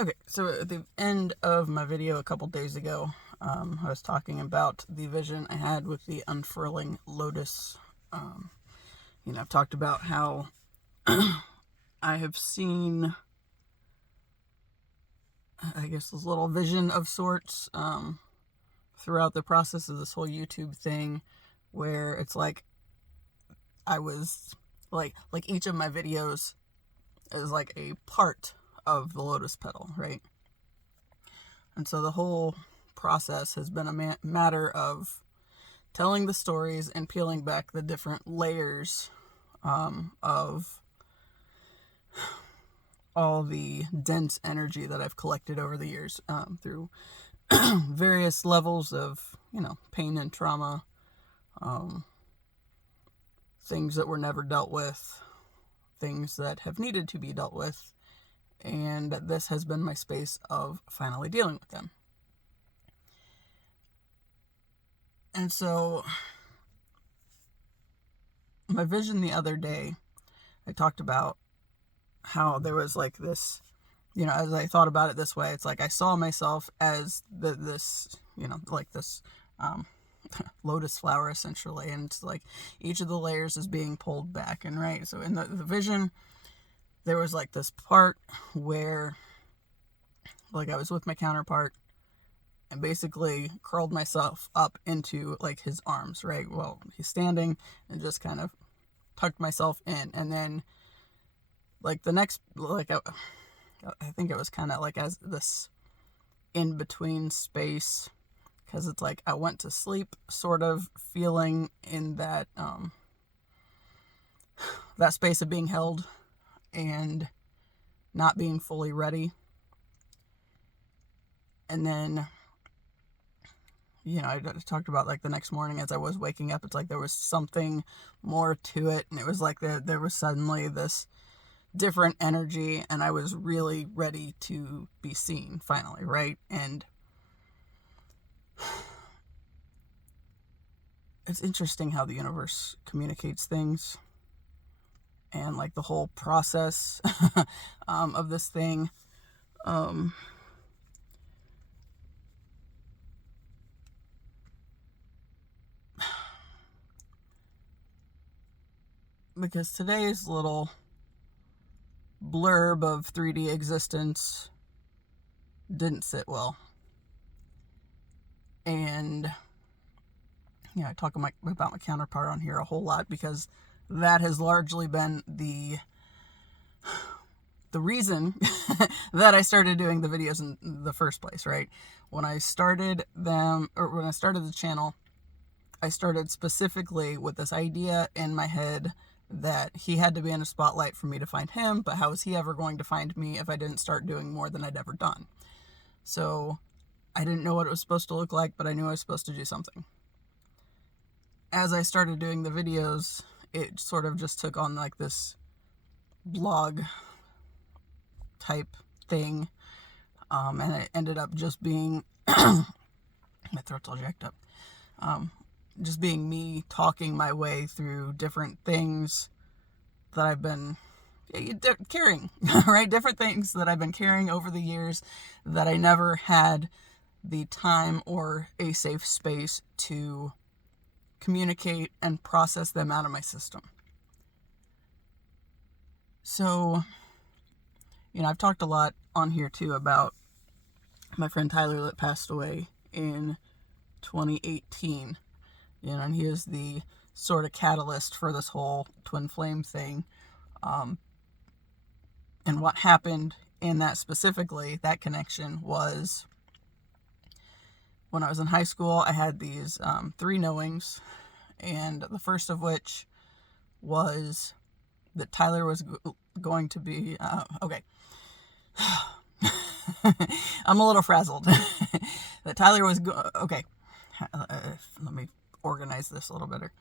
Okay, so at the end of my video a couple days ago, I was talking about the vision I had with the unfurling lotus. I've talked about how I have seen, I guess, this little vision of sorts throughout the process of this whole YouTube thing, where it's like I was like each of my videos is like a part of the lotus petal, right? And so the whole process has been a matter of telling the stories and peeling back the different layers of all the dense energy that I've collected over the years through various levels of, pain and trauma, things that were never dealt with, things that have needed to be dealt with, and this has been my space of finally dealing with them. And so, my vision the other day, I talked about how there was like this, as I thought about it this way, it's like I saw myself as this lotus flower essentially, and it's like each of the layers is being pulled back, and right, so in the vision, there was like this part where like I was with my counterpart and basically curled myself up into like his arms, right? Well, he's standing, and just kind of tucked myself in. And then like the next, like I think it was kind of like as this in between space, because it's like I went to sleep sort of feeling in that that space of being held and not being fully ready. And then, I talked about like the next morning as I was waking up, it's like there was something more to it. And it was like there was suddenly this different energy, and I was really ready to be seen finally, right? And it's interesting how the universe communicates things, and like the whole process of this thing. Because today's little blurb of 3D existence didn't sit well. And I talk about my counterpart on here a whole lot, because that has largely been the reason that I started doing the videos in the first place, right? When I started the channel, I started specifically with this idea in my head that he had to be in a spotlight for me to find him, but how was he ever going to find me if I didn't start doing more than I'd ever done? So I didn't know what it was supposed to look like, but I knew I was supposed to do something. As I started doing the videos, it sort of just took on like this blog type thing, and it ended up just being my throat's all jacked up, just being me talking my way through different things that I've been carrying, right? Different things that I've been carrying over the years that I never had the time or a safe space to communicate and process them out of my system. So, I've talked a lot on here too about my friend Tyler that passed away in 2018, and he is the sort of catalyst for this whole twin flame thing. And what happened in that specifically, that connection, was when I was in high school, I had these 3 knowings, and the first of which was that Tyler was going to be, okay. I'm a little frazzled. That Tyler was, okay, let me organize this a little better.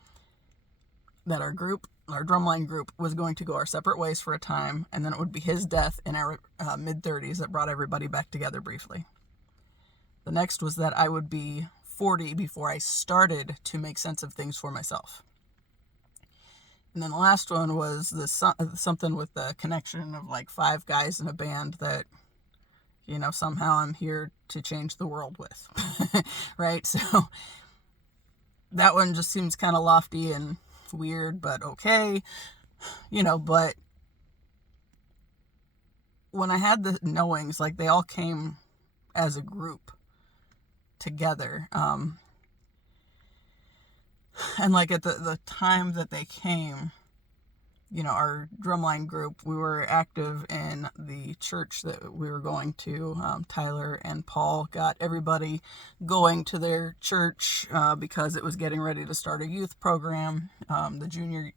That our drumline group, was going to go our separate ways for a time, and then it would be his death in our mid-30s that brought everybody back together briefly. The next was that I would be 40 before I started to make sense of things for myself. And then the last one was this something with the connection of like 5 guys in a band that, somehow I'm here to change the world with. Right? So that one just seems kind of lofty and weird, but okay. But when I had the knowings, like, they all came as a group together. And like at the time that they came, our drumline group, we were active in the church that we were going to. Tyler and Paul got everybody going to their church because it was getting ready to start a youth program, my junior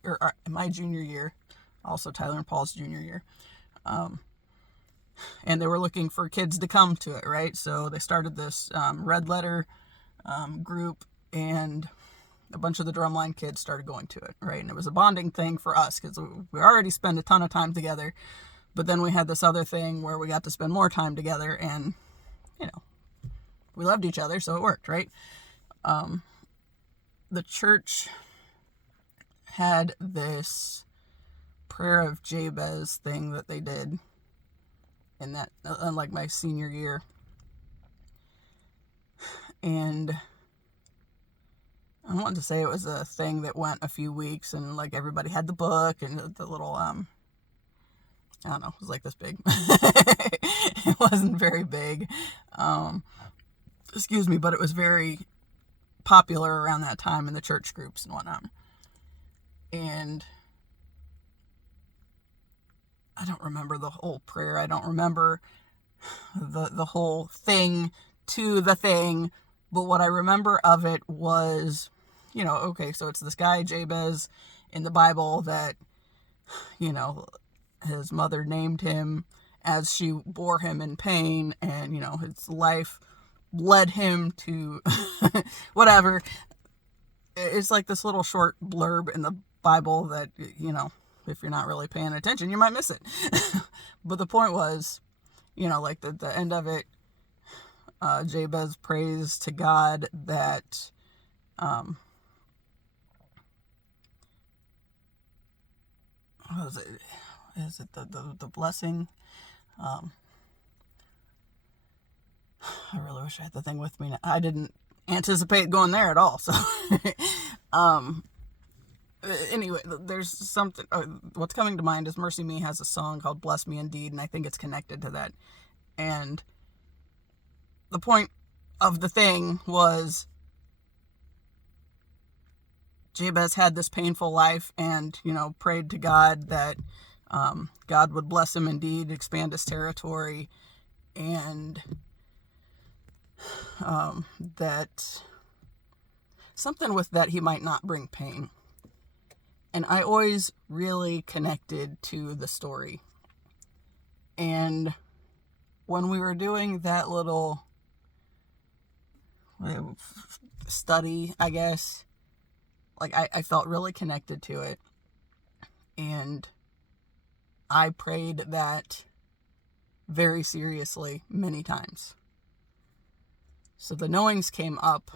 year, also Tyler and Paul's junior year. And they were looking for kids to come to it, right? So they started this red letter group, and a bunch of the drumline kids started going to it, right? And it was a bonding thing for us because we already spent a ton of time together, but then we had this other thing where we got to spend more time together, and we loved each other, so it worked, right? The church had this prayer of Jabez thing that they did in that, like, my senior year, and I wanted to say it was a thing that went a few weeks, and like everybody had the book and the little, I don't know, it was like this big. It wasn't very big. Excuse me, but it was very popular around that time in the church groups and whatnot. And I don't remember the whole prayer. I don't remember the whole thing to the thing. But what I remember of it was, okay, so it's this guy, Jabez, in the Bible that, his mother named him as she bore him in pain, and, his life led him to whatever. It's like this little short blurb in the Bible that, if you're not really paying attention, you might miss it. But the point was, like the end of it, Jabez prays to God that what is it? Is it the blessing? I really wish I had the thing with me now. I didn't anticipate going there at all. So anyway, there's something. What's coming to mind is Mercy Me has a song called "Bless Me Indeed," and I think it's connected to that. And the point of the thing was Jabez had this painful life and, prayed to God that God would bless him indeed, expand his territory, and that something with that he might not bring pain. And I always really connected to the story. And when we were doing that little study, I guess, like I felt really connected to it, and I prayed that very seriously many times. So the knowings came up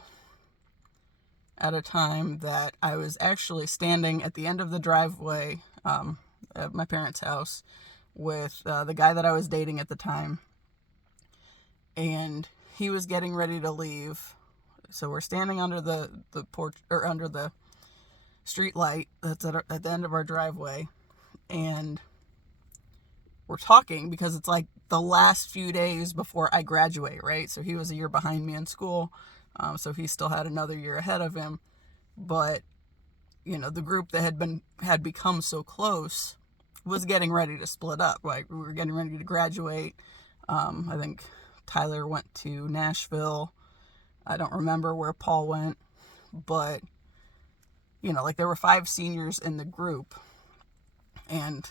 at a time that I was actually standing at the end of the driveway at my parents' house with the guy that I was dating at the time, and he was getting ready to leave. So we're standing under the porch, or under the street light that's at the end of our driveway, and we're talking because it's like the last few days before I graduate, right? So he was a year behind me in school, so he still had another year ahead of him. But the group that had become so close was getting ready to split up. Like, we were getting ready to graduate. I think Tyler went to Nashville. I don't remember where Paul went, but like, there were 5 seniors in the group, and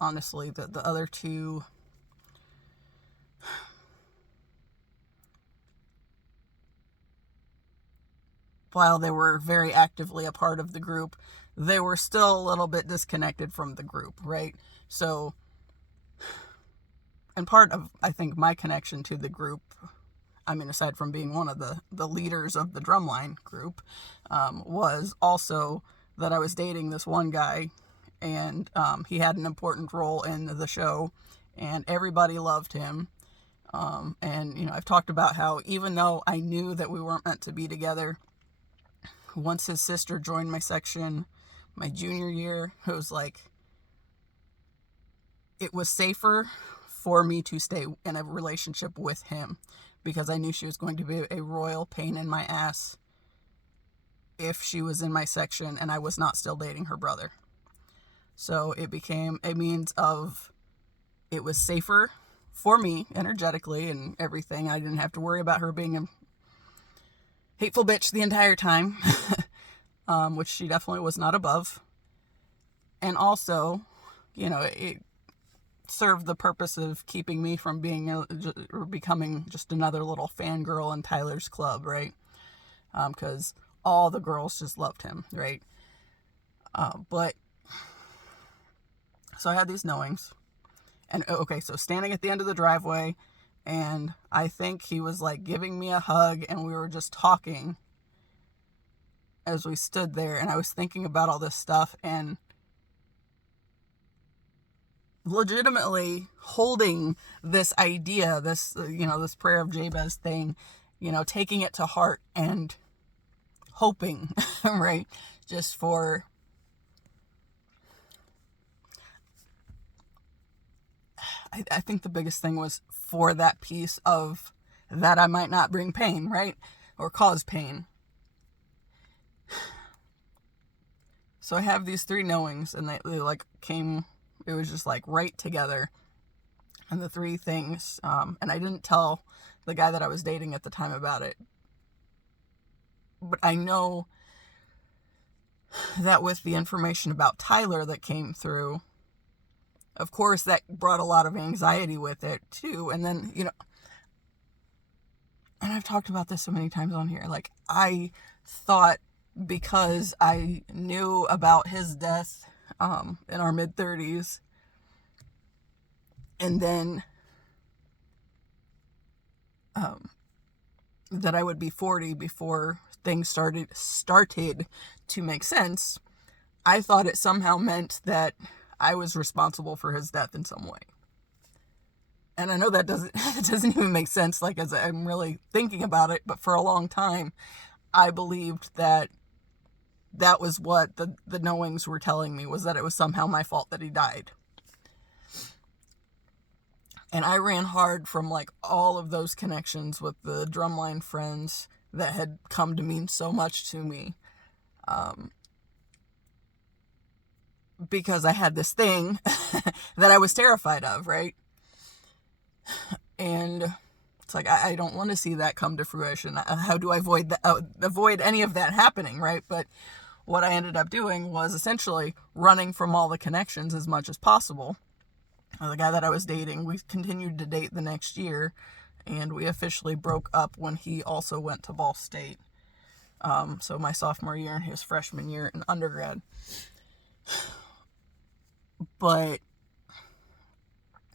honestly, the other 2, while they were very actively a part of the group, they were still a little bit disconnected from the group, right? So, and part of, I think, my connection to the group, I mean, aside from being one of the leaders of the drumline group, was also that I was dating this one guy, and he had an important role in the show, and everybody loved him. And, you know, I've talked about how even though I knew that we weren't meant to be together, once his sister joined my section my junior year, it was safer for me to stay in a relationship with him because I knew she was going to be a royal pain in my ass if she was in my section and I was not still dating her brother. So it became a means of, it was safer for me energetically and everything. I didn't have to worry about her being a hateful bitch the entire time, which she definitely was not above. And also, you know, it served the purpose of keeping me from being or becoming just another little fangirl in Tyler's club, right? Because all the girls just loved him, right? But so I had these knowings, and okay, so standing at the end of the driveway, and I think he was like giving me a hug, and we were just talking as we stood there, and I was thinking about all this stuff and legitimately holding this idea, this, you know, this prayer of Jabez thing, you know, taking it to heart and hoping, right? Just for, I think the biggest thing was for that piece of that I might not bring pain, right? Or cause pain. So I have these three knowings, and they like came, it was just like right together. And the three things, and I didn't tell the guy that I was dating at the time about it. But I know that with the information about Tyler that came through, of course, that brought a lot of anxiety with it too. And then, you know, and I've talked about this so many times on here, like I thought because I knew about his death in our mid-30s, and then that I would be 40 before things started to make sense. I thought it somehow meant that I was responsible for his death in some way. And I know that doesn't even make sense, like, as I'm really thinking about it, but for a long time I believed that was what the knowings were telling me, was that it was somehow my fault that he died. And I ran hard from like all of those connections with the drumline friends that had come to mean so much to me. Because I had this thing that I was terrified of, right? And it's like, I don't want to see that come to fruition. How do I avoid any of that happening, right? But what I ended up doing was essentially running from all the connections as much as possible. The guy that I was dating, we continued to date the next year, and we officially broke up when he also went to Ball State. So my sophomore year and his freshman year in undergrad. But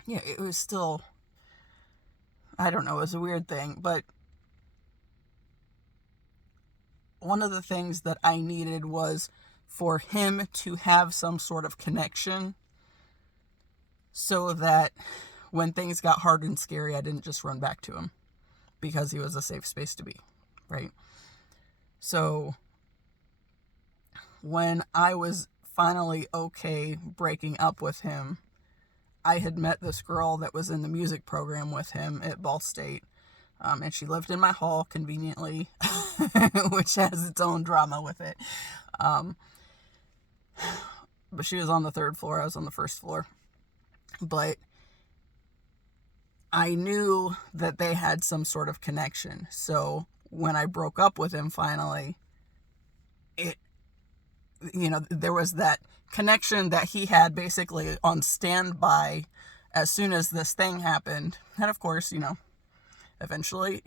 yeah, it was still, I don't know, it was a weird thing, but one of the things that I needed was for him to have some sort of connection so that when things got hard and scary, I didn't just run back to him because he was a safe space to be, right? So when I was finally okay breaking up with him, I had met this girl that was in the music program with him at Ball State. And she lived in my hall conveniently, which has its own drama with it. But she was on the third floor. I was on the first floor. But I knew that they had some sort of connection. So when I broke up with him finally, there was that connection that he had basically on standby as soon as this thing happened. And of course, eventually,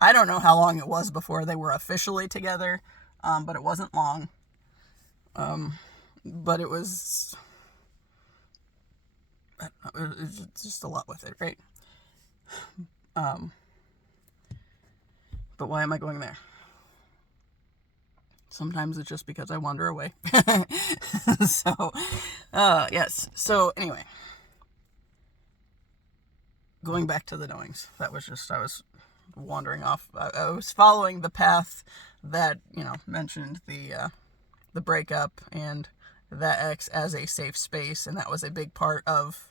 I don't know how long it was before they were officially together, but it wasn't long. But it was just a lot with it, right? But why am I going there? Sometimes it's just because I wander away. So, yes. So, anyway. going back to the knowings, that was just, I was wandering off. I was following the path that, mentioned the breakup and that ex as a safe space, and that was a big part of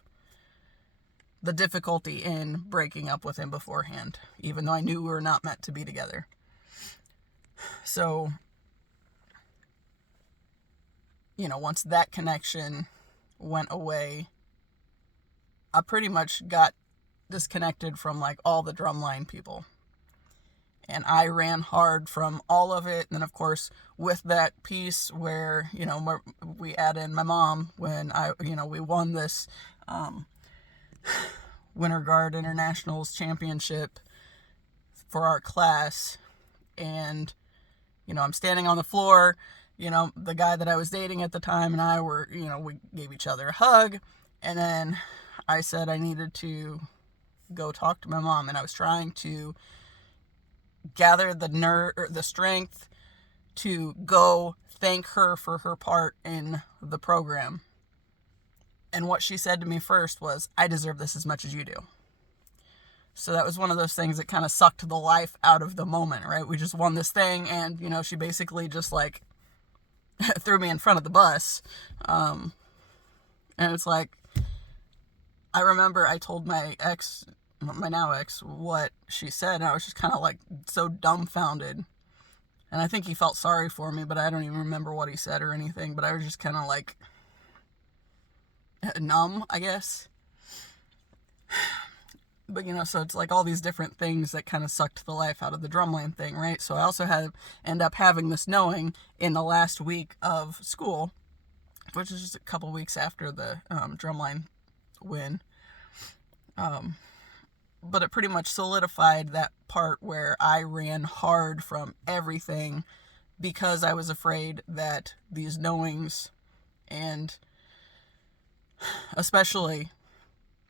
the difficulty in breaking up with him beforehand, even though I knew we were not meant to be together. So, once that connection went away, I pretty much got disconnected from like all the drumline people. And I ran hard from all of it. And then, of course, with that piece where, we add in my mom when we won this Winter Guard Internationals Championship for our class. And, I'm standing on the floor, the guy that I was dating at the time and I were, we gave each other a hug. And then I said I needed to go talk to my mom. And I was trying to gather the strength to go thank her for her part in the program. And what she said to me first was, "I deserve this as much as you do." So that was one of those things that kind of sucked the life out of the moment, right? We just won this thing, and, she basically just, like, threw me in front of the bus. And it's like, I remember I told my now ex, what she said, and I was just kind of, like, so dumbfounded. And I think he felt sorry for me, but I don't even remember what he said or anything, but I was just kind of, like, numb, I guess. But, so it's like all these different things that kind of sucked the life out of the drumline thing, right? So I also end up having this knowing in the last week of school, which is just a couple weeks after the drumline win. But it pretty much solidified that part where I ran hard from everything because I was afraid that these knowings, and especially,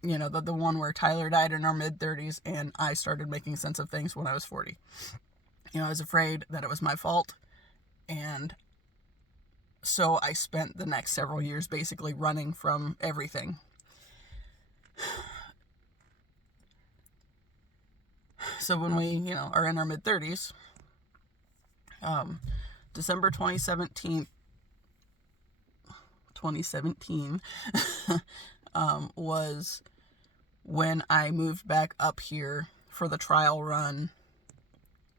the one where Tyler died in our mid-30s and I started making sense of things when I was 40. I was afraid that it was my fault. And so I spent the next several years basically running from everything. So when we, are in our mid-30s, December 2017, was when I moved back up here for the trial run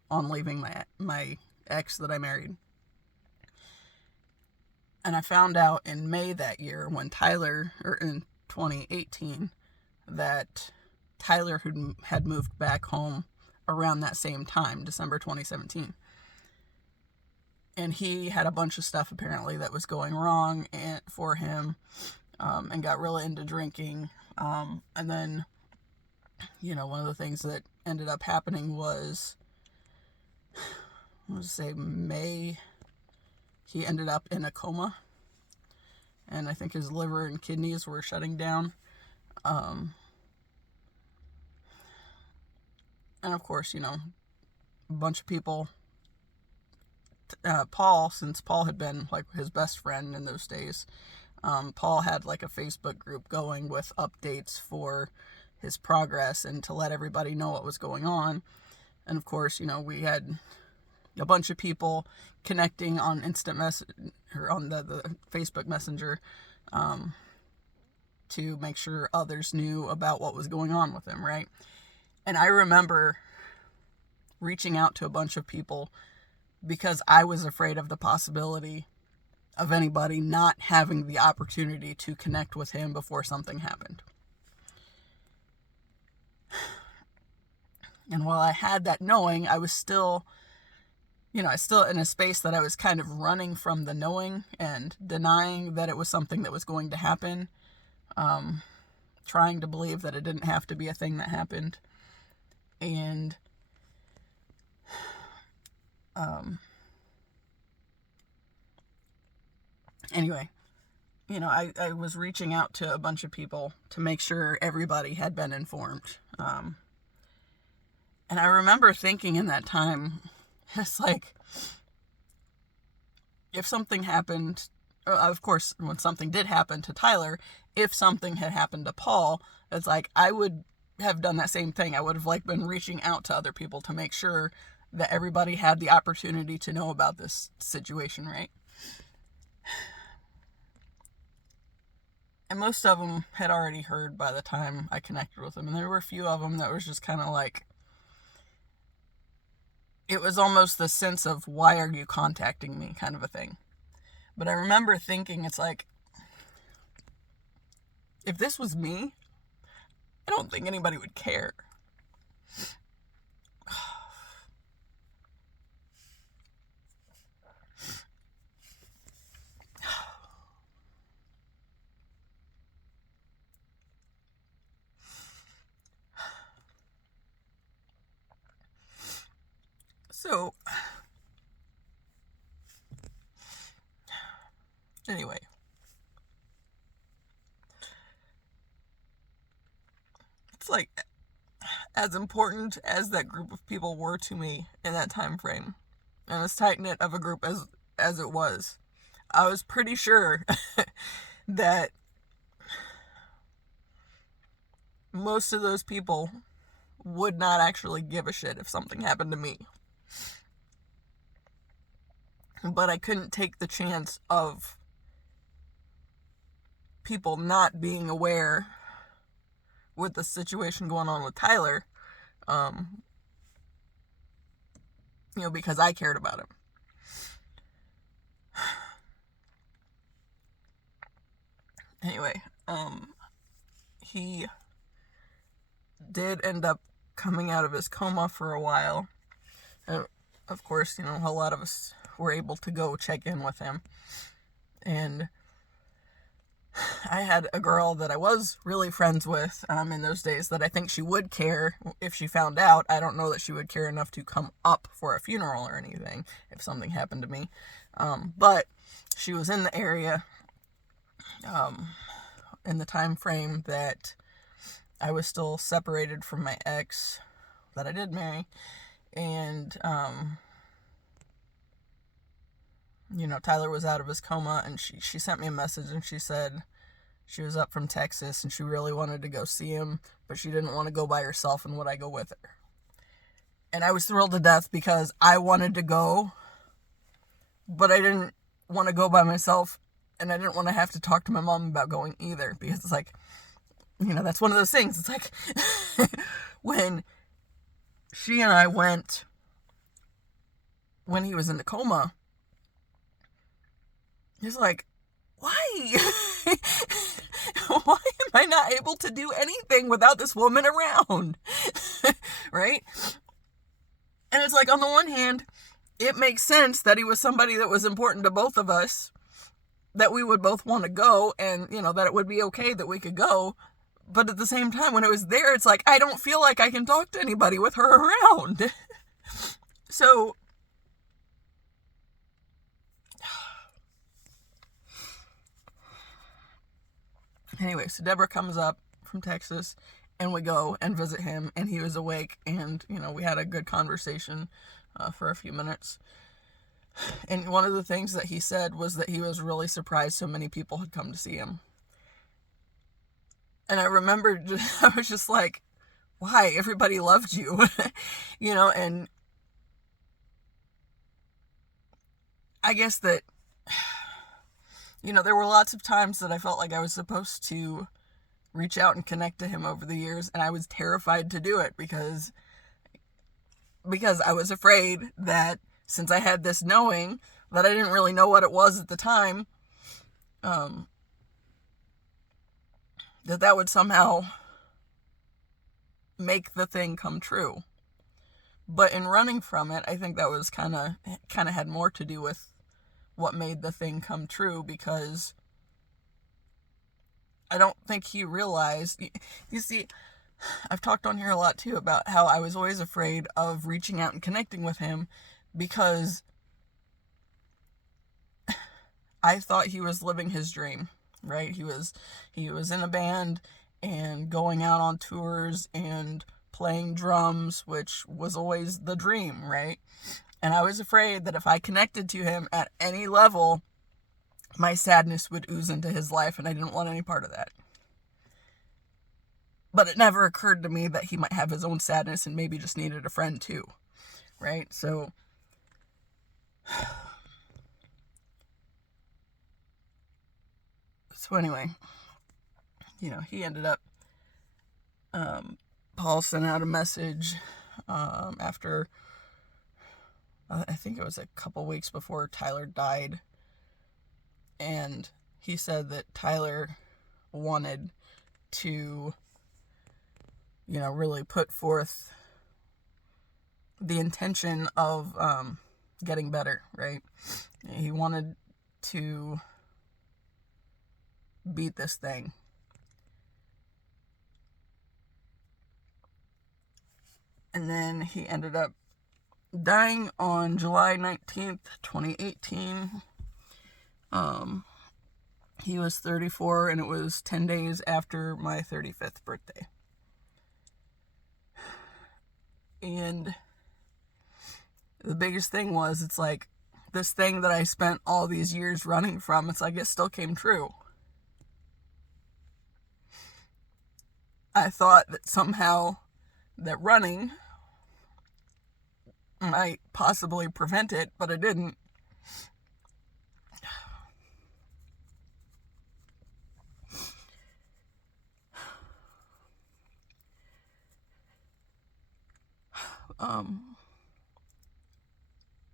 on leaving my ex that I married. And I found out in May that year in 2018, that Tyler had moved back home around that same time, December 2017. And he had a bunch of stuff apparently that was going wrong for him, and got really into drinking. And then, one of the things that ended up happening was, May, he ended up in a coma. And I think his liver and kidneys were shutting down. And of course, a bunch of people, Paul, since Paul had been like his best friend in those days, Paul had like a Facebook group going with updates for his progress and to let everybody know what was going on. And of course, we had a bunch of people connecting on instant message or on the Facebook Messenger, to make sure others knew about what was going on with him, right? And I remember reaching out to a bunch of people because I was afraid of the possibility of anybody not having the opportunity to connect with him before something happened. And while I had that knowing, I was still, in a space that I was kind of running from the knowing and denying that it was something that was going to happen. Trying to believe that it didn't have to be a thing that happened. And anyway, I was reaching out to a bunch of people to make sure everybody had been informed. And I remember thinking in that time, it's like, if something happened, of course, when something did happen to Tyler, if something had happened to Paul, it's like, I would have done that same thing. I would have like been reaching out to other people to make sure that everybody had the opportunity to know about this situation, right? And most of them had already heard by the time I connected with them. And there were a few of them that was just kind of like, it was almost the sense of, why are you contacting me kind of a thing. But I remember thinking, it's like, if this was me, I don't think anybody would care. So, anyway. It's like, as important as that group of people were to me in that time frame, and as tight-knit of a group as it was, I was pretty sure that most of those people would not actually give a shit if something happened to me. But I couldn't take the chance of people not being aware with the situation going on with Tyler, because I cared about him. Anyway, he did end up coming out of his coma for a while. Of course, a lot of us were able to go check in with him. And I had a girl that I was really friends with in those days that I think she would care if she found out. I don't know that she would care enough to come up for a funeral or anything if something happened to me. But she was in the area in the time frame that I was still separated from my ex that I did marry. And, Tyler was out of his coma, and she sent me a message, and she said she was up from Texas, and she really wanted to go see him, but she didn't want to go by herself, and would I go with her? And I was thrilled to death because I wanted to go, but I didn't want to go by myself, and I didn't want to have to talk to my mom about going either, because it's like, that's one of those things. It's like, when she and I went, when he was in the coma, he's like, why? Why am I not able to do anything without this woman around? Right? And it's like, on the one hand, it makes sense that he was somebody that was important to both of us, that we would both want to go, and, that it would be okay that we could go. But at the same time, when it was there, it's like, I don't feel like I can talk to anybody with her around. So, anyway, so Deborah comes up from Texas, and we go and visit him, and he was awake, and, we had a good conversation for a few minutes. And one of the things that he said was that he was really surprised so many people had come to see him. And I remember, I was just like, why? Everybody loved you, and I guess that, there were lots of times that I felt like I was supposed to reach out and connect to him over the years, and I was terrified to do it because I was afraid that since I had this knowing that I didn't really know what it was at the time, that would somehow make the thing come true. But in running from it, I think that was kind of had more to do with what made the thing come true, because I don't think he realized, you see, I've talked on here a lot too about how I was always afraid of reaching out and connecting with him because I thought he was living his dream, right? He was in a band and going out on tours and playing drums, which was always the dream, right? And I was afraid that if I connected to him at any level, my sadness would ooze into his life, and I didn't want any part of that. But it never occurred to me that he might have his own sadness and maybe just needed a friend too, right? So anyway, he ended up, Paul sent out a message after, I think it was a couple weeks before Tyler died, and he said that Tyler wanted to, really put forth the intention of getting better, right? He wanted to beat this thing. And then he ended up dying on July 19th, 2018. He was 34, and it was 10 days after my 35th birthday. And the biggest thing was, it's like, this thing that I spent all these years running from, it's like it still came true. I thought that somehow that running might possibly prevent it, but it didn't.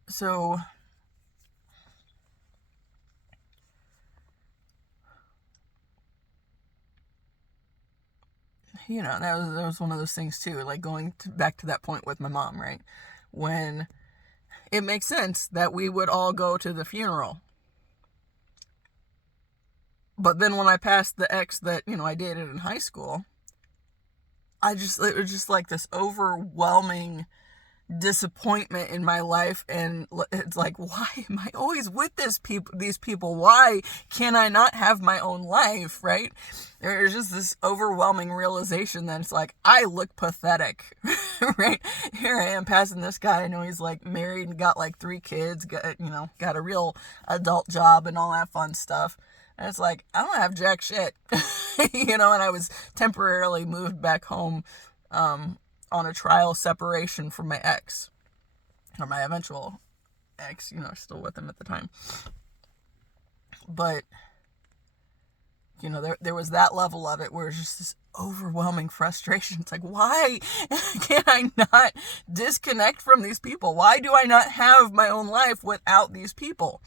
So that was one of those things too, like going back to that point with my mom, right? When it makes sense that we would all go to the funeral. But then when I passed the ex that, I dated in high school, it was just like this overwhelming disappointment in my life, and it's like, why am I always with these people? Why can I not have my own life, right? There's just this overwhelming realization that it's like, I look pathetic, right? Here I am passing this guy. I know he's like married and got like 3 kids, got a real adult job and all that fun stuff. And it's like, I don't have jack shit, and I was temporarily moved back home, on a trial separation from my ex, or my eventual ex, still with him at the time. But, there was that level of it where it's just this overwhelming frustration. It's like, why can I not disconnect from these people? Why do I not have my own life without these people?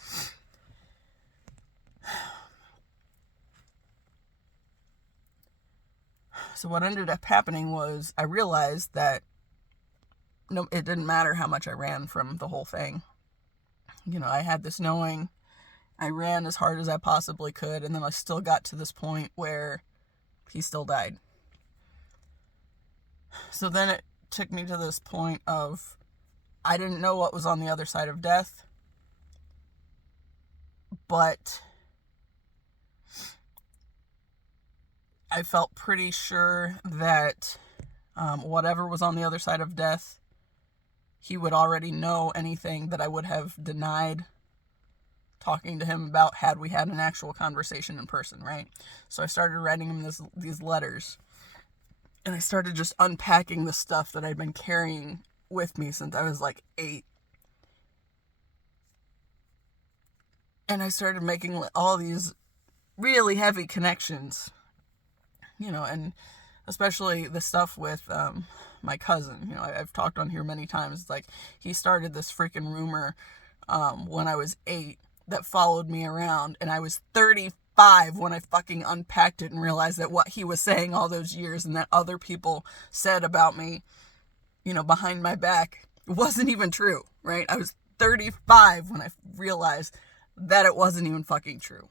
So what ended up happening was I realized that it didn't matter how much I ran from the whole thing. I had this knowing. I ran as hard as I possibly could, and then I still got to this point where he still died. So then it took me to this point of, I didn't know what was on the other side of death, but I felt pretty sure that whatever was on the other side of death, he would already know anything that I would have denied talking to him about had we had an actual conversation in person, right? So I started writing him these letters, and I started just unpacking the stuff that I'd been carrying with me since I was like 8. And I started making all these really heavy connections, and especially the stuff with my cousin. I've talked on here many times. It's like, he started this freaking rumor when I was 8 that followed me around, and I was 35 when I fucking unpacked it and realized that what he was saying all those years and that other people said about me, behind my back, wasn't even true, right? I was 35 when I realized that it wasn't even fucking true.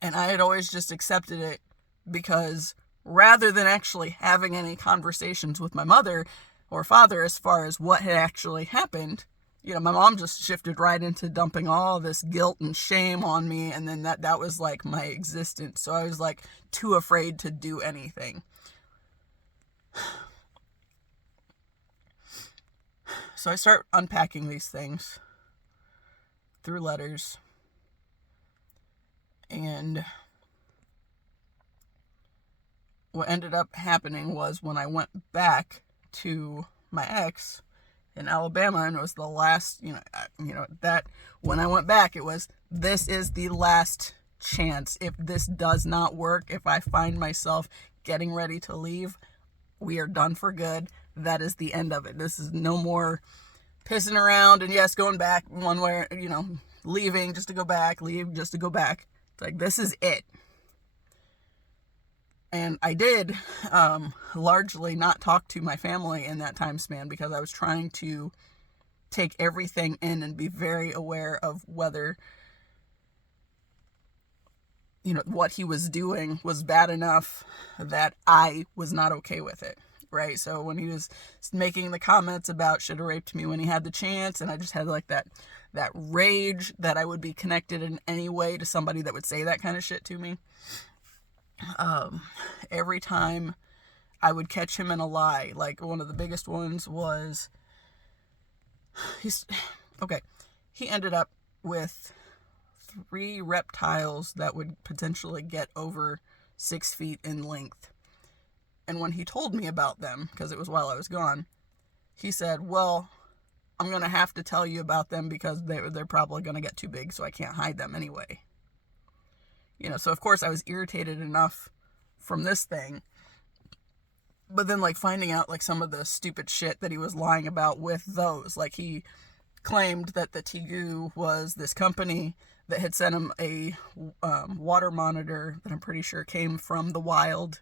And I had always just accepted it because rather than actually having any conversations with my mother or father as far as what had actually happened, my mom just shifted right into dumping all this guilt and shame on me, and then that was like my existence. So I was like too afraid to do anything. So I start unpacking these things through letters, and what ended up happening was when I went back to my ex in Alabama, and it was the last, that when I went back, it was, this is the last chance. If this does not work, if I find myself getting ready to leave, we are done for good. That is the end of it. This is no more pissing around and yes, going back one way, leaving just to go back, leave just to go back. It's like, this is it. And I did largely not talk to my family in that time span because I was trying to take everything in and be very aware of whether, what he was doing was bad enough that I was not okay with it, right? So when he was making the comments about should have raped me when he had the chance, and I just had like that rage that I would be connected in any way to somebody that would say that kind of shit to me. Every time I would catch him in a lie, like one of the biggest ones was, he ended up with 3 reptiles that would potentially get over 6 feet in length. And when he told me about them, because it was while I was gone, he said, well, I'm going to have to tell you about them because they're probably going to get too big, so I can't hide them anyway. So of course I was irritated enough from this thing, but then like finding out like some of the stupid shit that he was lying about with those, like he claimed that the Tegu was this company that had sent him a water monitor that I'm pretty sure came from the wild.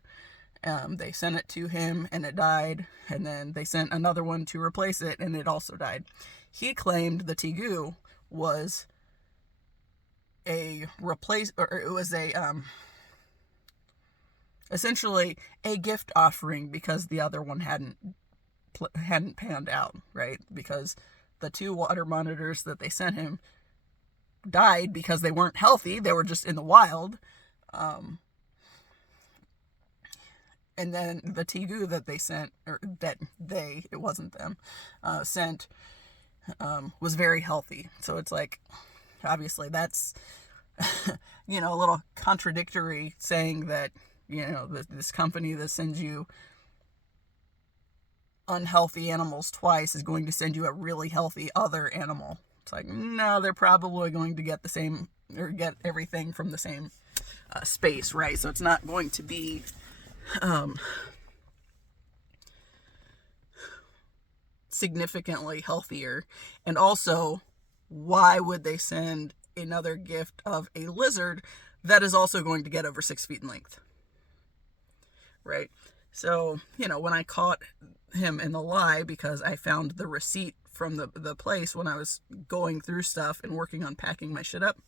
They sent it to him and it died, and then they sent another one to replace it and it also died. He claimed the Tegu was essentially a gift offering because the other one hadn't panned out, right? Because the 2 water monitors that they sent him died because they weren't healthy. They were just in the wild. And then the Tegu that they sent, it wasn't them, sent, was very healthy. So it's like, obviously that's, a little contradictory saying that, this company that sends you unhealthy animals twice is going to send you a really healthy other animal. It's like, no, they're probably going to get the same, or get everything from the same space, right? So it's not going to be significantly healthier. And also, why would they send another gift of a lizard that is also going to get over 6 feet in length? Right? So, when I caught him in the lie, because I found the receipt from the place when I was going through stuff and working on packing my shit up,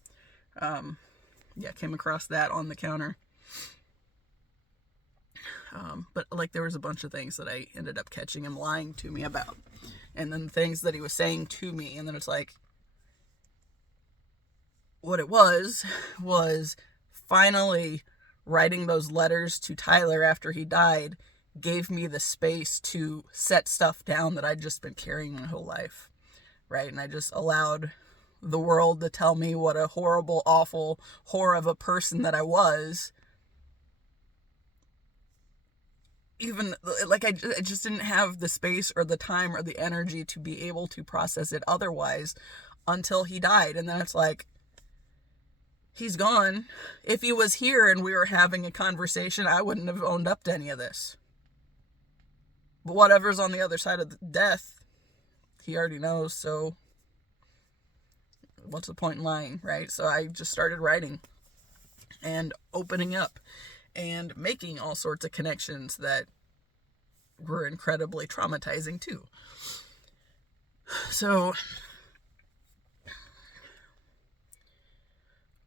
came across that on the counter. But like there was a bunch of things that I ended up catching him lying to me about, and then things that he was saying to me, and then it's like, what it was finally writing those letters to Tyler after he died gave me the space to set stuff down that I'd just been carrying my whole life, right? And I just allowed the world to tell me what a horrible, awful whore of a person that I was. Even, like, I just didn't have the space or the time or the energy to be able to process it otherwise until he died. And then it's like, he's gone. If he was here and we were having a conversation, I wouldn't have owned up to any of this. But whatever's on the other side of death, he already knows, so what's the point in lying, right? So I just started writing and opening up and making all sorts of connections that were incredibly traumatizing too. So, of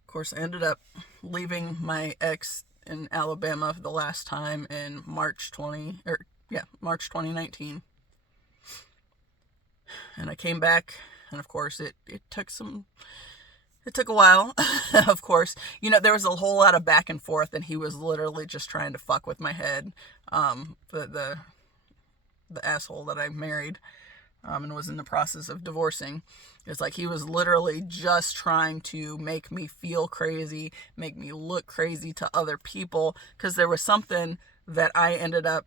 course, I ended up leaving my ex in Alabama the last time in March 2019. And I came back, and of course it took a while. Of course, there was a whole lot of back and forth, and he was literally just trying to fuck with my head. The asshole that I married, and was in the process of divorcing. It's like he was literally just trying to make me feel crazy, make me look crazy to other people, because there was something that I ended up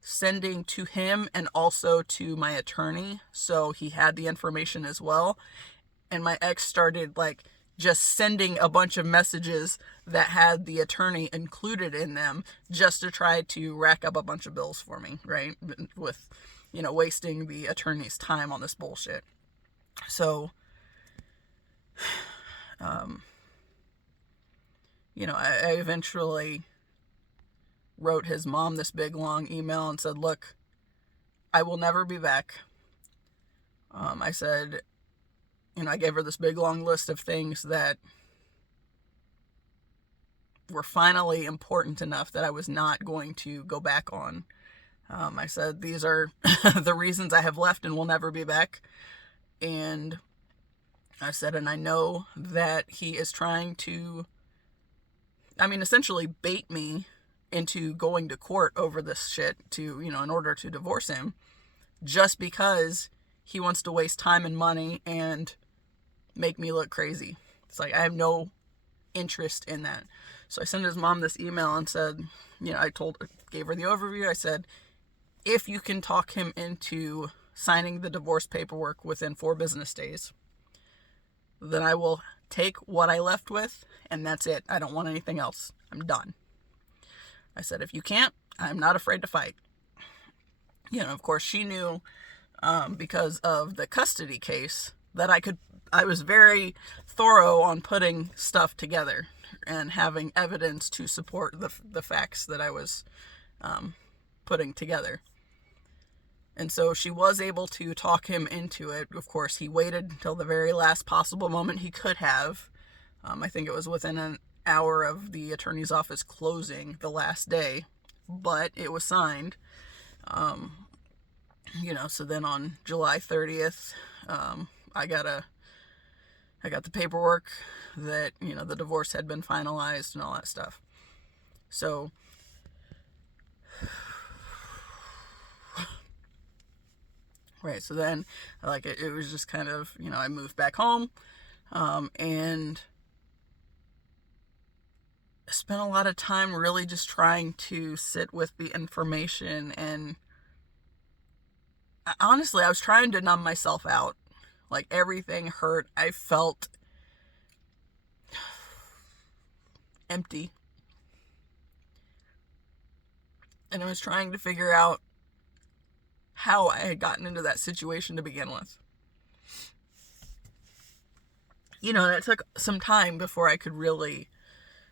sending to him and also to my attorney, so he had the information as well. And my ex started like just sending a bunch of messages that had the attorney included in them just to try to rack up a bunch of bills for me, right? With, wasting the attorney's time on this bullshit. So, I eventually wrote his mom this big long email and said, look, I will never be back. I said, I gave her this big long list of things that were finally important enough that I was not going to go back on. I said, these are the reasons I have left and will never be back. And I said, and I know that he is trying to, essentially bait me into going to court over this shit to, in order to divorce him, just because he wants to waste time and money and make me look crazy. It's like, I have no interest in that. So I sent his mom this email and said, gave her the overview. I said, if you can talk him into signing the divorce paperwork within 4 business days, then I will take what I left with, and that's it. I don't want anything else. I'm done. I said, if you can't, I'm not afraid to fight. Of course, she knew, because of the custody case, that I was very thorough on putting stuff together and having evidence to support the facts that I was putting together. And so she was able to talk him into it. Of course, he waited until the very last possible moment he could have. I think it was within an hour of the attorney's office closing the last day, but it was signed. So then on July 30th, I got the paperwork that, the divorce had been finalized and all that stuff. So, right, so then, it was just kind of, I moved back home, and spent a lot of time really just trying to sit with the information, and honestly, I was trying to numb myself out. Like, everything hurt. I felt empty. And I was trying to figure out how I had gotten into that situation to begin with. And it took some time before I could really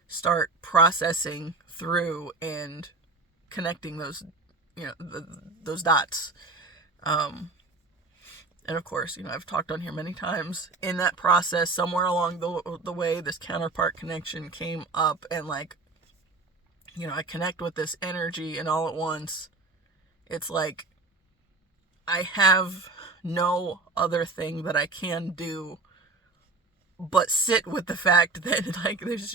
start processing through and connecting those, those dots. And of course, I've talked on here many times. In that process, somewhere along the way, this counterpart connection came up, and I connect with this energy, and all at once, it's like I have no other thing that I can do but sit with the fact that, there's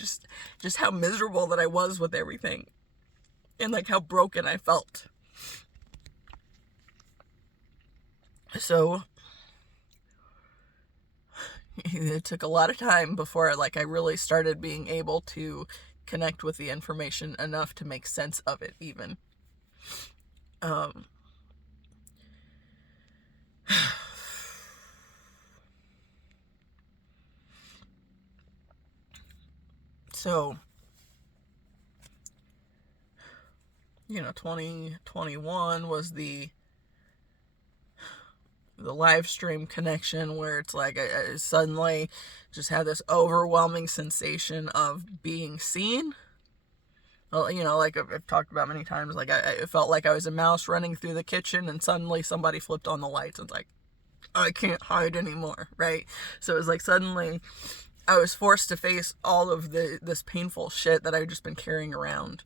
just how miserable that I was with everything, and how broken I felt. So it took a lot of time before I really started being able to connect with the information enough to make sense of it even. So, 2021 was the live stream connection where it's I suddenly just had this overwhelming sensation of being seen. Well, I've talked about many times, I felt like I was a mouse running through the kitchen, and suddenly somebody flipped on the lights, and it's I can't hide anymore, right? So it was suddenly I was forced to face all of this painful shit that I've just been carrying around.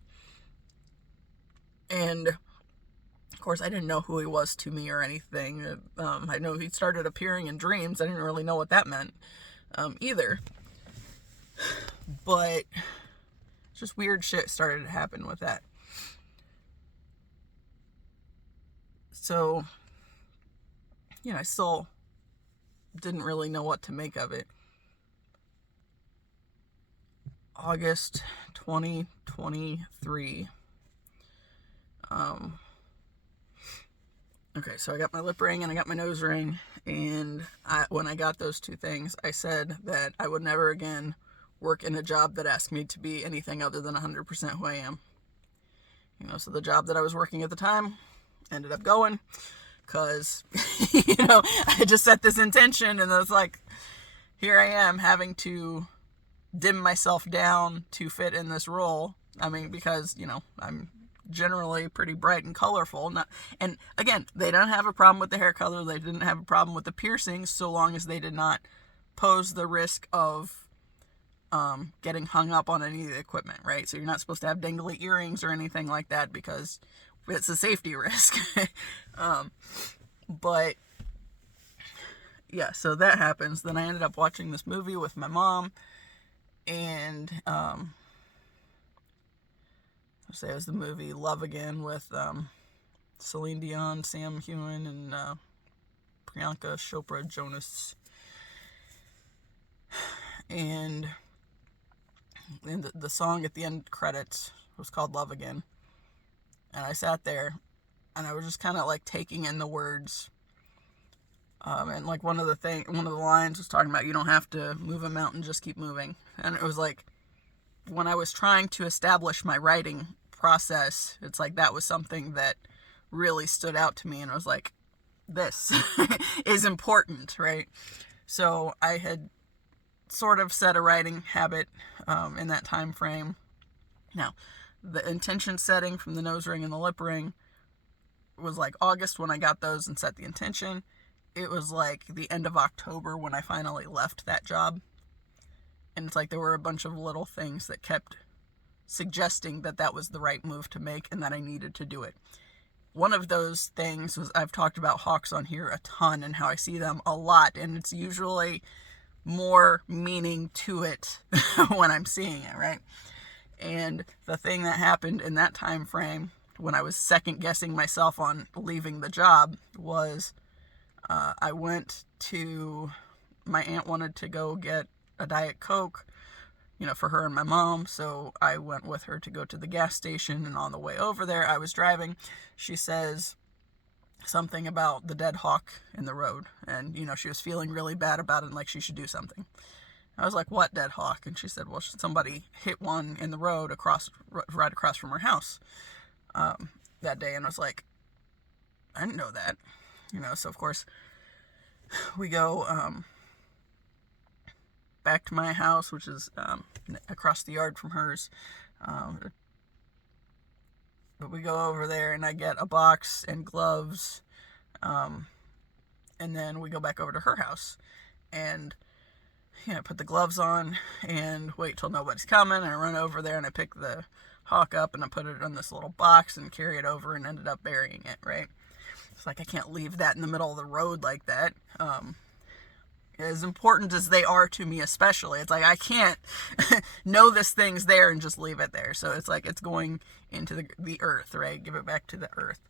And of course, I didn't know who he was to me or anything. I know he started appearing in dreams. I didn't really know what that meant either. But just weird shit started to happen with that. So, I still didn't really know what to make of it. August 2023. Okay, so I got my lip ring and I got my nose ring, and when I got those two things, I said that I would never again work in a job that asked me to be anything other than 100% who I am. So the job that I was working at the time ended up going because, I just set this intention, and it's like, here I am having to dim myself down to fit in this role. I mean, because, I'm generally pretty bright and colorful. And again, they don't have a problem with the hair color. They didn't have a problem with the piercings, so long as they did not pose the risk of getting hung up on any of the equipment, right? So you're not supposed to have dangly earrings or anything like that because it's a safety risk. But yeah, so that happens. Then I ended up watching this movie with my mom, and it was the movie Love Again with Celine, Dion, Sam Heughan, and Priyanka Chopra Jonas. And the song at the end credits was called Love Again. And I sat there, and I was just kind of like taking in the words. And like one of the lines was talking about, you don't have to move a mountain, just keep moving. And it was like, when I was trying to establish my writing process, it's like that was something that really stood out to me, and I was like, this is important, right? So I had sort of set a writing habit in that time frame. Now, the intention setting from the nose ring and the lip ring was like August when I got those and set the intention. It was like the end of October when I finally left that job. And it's like there were a bunch of little things that kept suggesting that that was the right move to make and that I needed to do it. One of those things was, I've talked about hawks on here a ton and how I see them a lot, and it's usually more meaning to it when I'm seeing it, right? And the thing that happened in that time frame when I was second guessing myself on leaving the job was I went to, my aunt wanted to go get a Diet Coke, for her and my mom, so I went with her to go to the gas station, and on the way over there, I was driving, she says something about the dead hawk in the road, and, she was feeling really bad about it, and like she should do something. I was like, what dead hawk? And she said, well, somebody hit one in the road right across from her house that day, and I was like, I didn't know that, so of course, we go back to my house, which is across the yard from hers. But we go over there, and I get a box and gloves, and then we go back over to her house, and put the gloves on and wait till nobody's coming, and I run over there and I pick the hawk up and I put it in this little box and carry it over and ended up burying it, right? It's like I can't leave that in the middle of the road like that. As important as they are to me especially, it's like I can't know this thing's there and just leave it there. So it's like it's going into the earth, right? Give it back to the earth.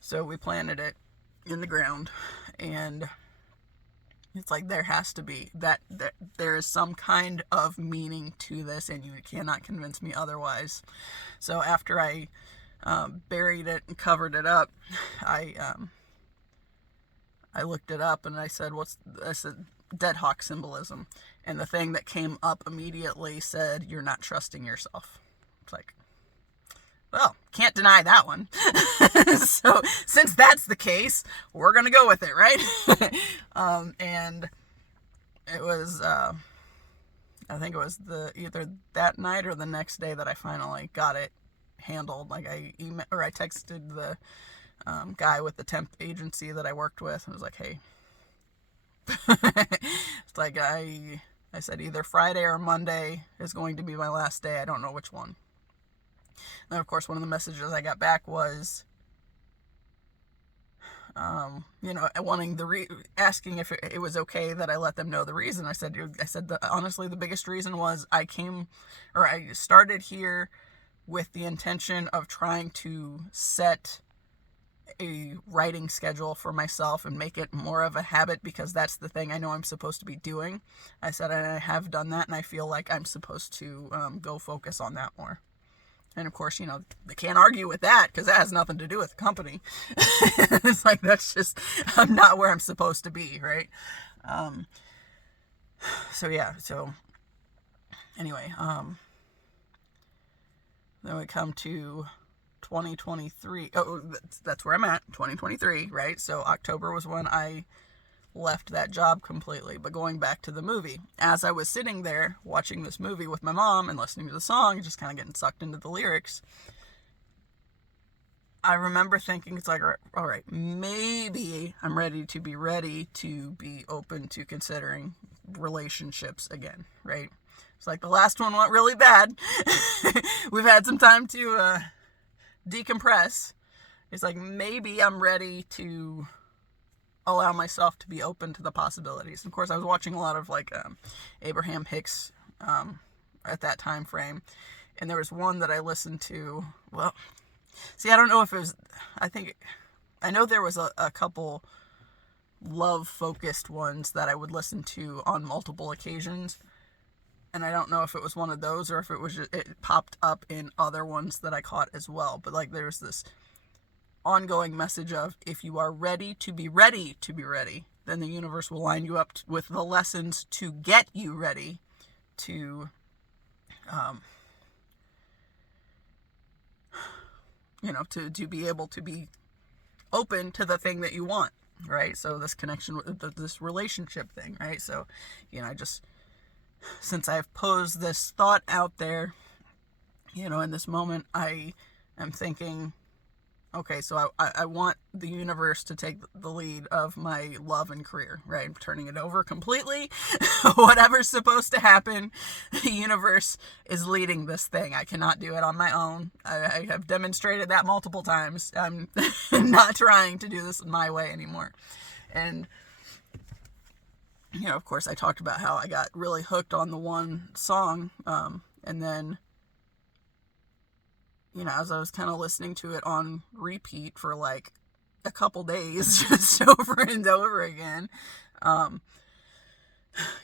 So we planted it in the ground, and it's like there has to be that there is some kind of meaning to this, and you cannot convince me otherwise. So after I buried it and covered it up, I looked it up and I said, dead hawk symbolism, and the thing that came up immediately said, you're not trusting yourself. It's like, well, can't deny that one. So since that's the case, we're gonna go with it, right? And it was I think it was either that night or the next day that I finally got it handled. Like I texted the guy with the temp agency that I worked with and was like, hey, it's like I said either Friday or Monday is going to be my last day. I don't know which one. And of course, one of the messages I got back was, wanting asking if it was okay that I let them know the reason. I said honestly, the biggest reason was I started here with the intention of trying to set a writing schedule for myself and make it more of a habit, because that's the thing I know I'm supposed to be doing. I said I have done that, and I feel like I'm supposed to go focus on that more. And of course, you know, they can't argue with that because that has nothing to do with the company. It's like, that's just, I'm not where I'm supposed to be, right? So yeah, so anyway, then we come to 2023. Oh, that's where I'm at, 2023, right? So October was when I left that job completely. But going back to the movie, as I was sitting there watching this movie with my mom and listening to the song, just kind of getting sucked into the lyrics, I remember thinking, it's like, all right, maybe I'm ready to be open to considering relationships again, right? It's like the last one went really bad. We've had some time to decompress. It's like, maybe I'm ready to allow myself to be open to the possibilities. Of course, I was watching a lot of like Abraham Hicks at that time frame, and there was one that I listened to. Well, see, I don't know if it was, I know there was a couple love-focused ones that I would listen to on multiple occasions, and I don't know if it was one of those or if it was just, it popped up in other ones that I caught as well. But like, there's this ongoing message of, if you are ready to be ready, then the universe will line you up with the lessons to get you ready to to be able to be open to the thing that you want, right? So this connection with this relationship thing, right? So, since I've posed this thought out there, in this moment, I am thinking, okay, so I want the universe to take the lead of my love and career, right? I'm turning it over completely. Whatever's supposed to happen, the universe is leading this thing. I cannot do it on my own. I have demonstrated that multiple times. I'm not trying to do this my way anymore. And, of course, I talked about how I got really hooked on the one song, and then, as I was kind of listening to it on repeat for like a couple days, just over and over again,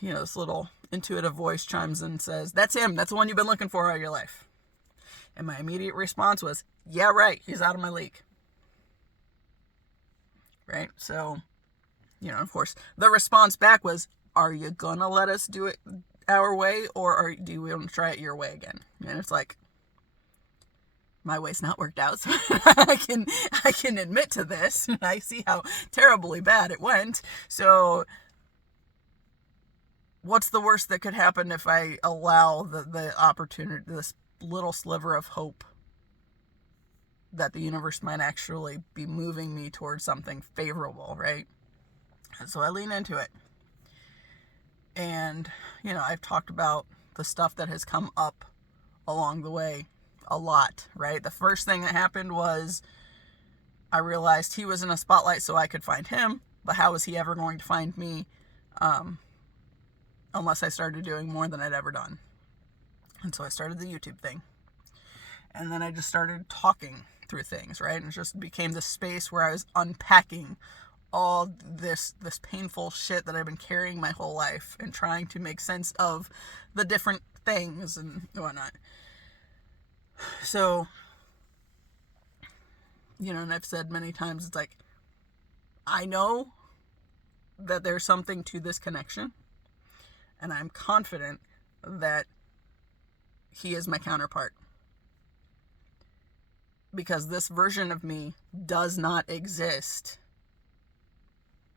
this little intuitive voice chimes in and says, "That's him. That's the one you've been looking for all your life." And my immediate response was, "Yeah, right. He's out of my league." Right? So, of course, the response back was, "Are you gonna let us do it our way, or do we want to try it your way again?" And it's like, my way's not worked out, so I can admit to this. I see how terribly bad it went. So what's the worst that could happen if I allow the opportunity, this little sliver of hope that the universe might actually be moving me towards something favorable, right? And so I lean into it. And, I've talked about the stuff that has come up along the way a lot, right? The first thing that happened was I realized he was in a spotlight so I could find him, but how was he ever going to find me unless I started doing more than I'd ever done? And so I started the YouTube thing. And then I just started talking through things, right? And it just became this space where I was unpacking all this painful shit that I've been carrying my whole life and trying to make sense of the different things and whatnot. So, and I've said many times, it's like, I know that there's something to this connection, and I'm confident that he is my counterpart. Because this version of me does not exist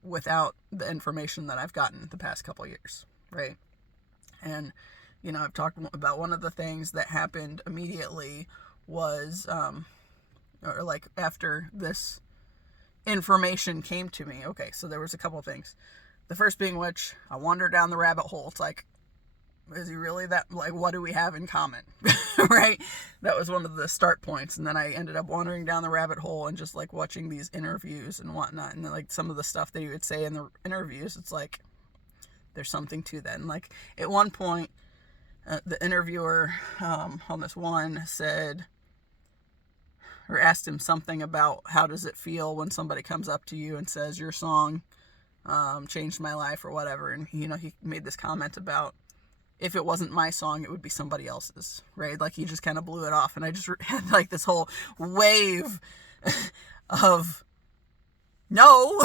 without the information that I've gotten the past couple years, right? And I've talked about one of the things that happened immediately was, or like after this information came to me. Okay, so there was a couple of things. The first being which I wandered down the rabbit hole. It's like, is he really that, like, what do we have in common? Right? That was one of the start points. And then I ended up wandering down the rabbit hole and just like watching these interviews and whatnot. And then, like, some of the stuff that he would say in the interviews, it's like, there's something to that. And like at one point, the interviewer on this one said, or asked him something about how does it feel when somebody comes up to you and says your song changed my life or whatever. And, he made this comment about, if it wasn't my song, it would be somebody else's, right? Like, he just kind of blew it off. And I just had like this whole wave of, no.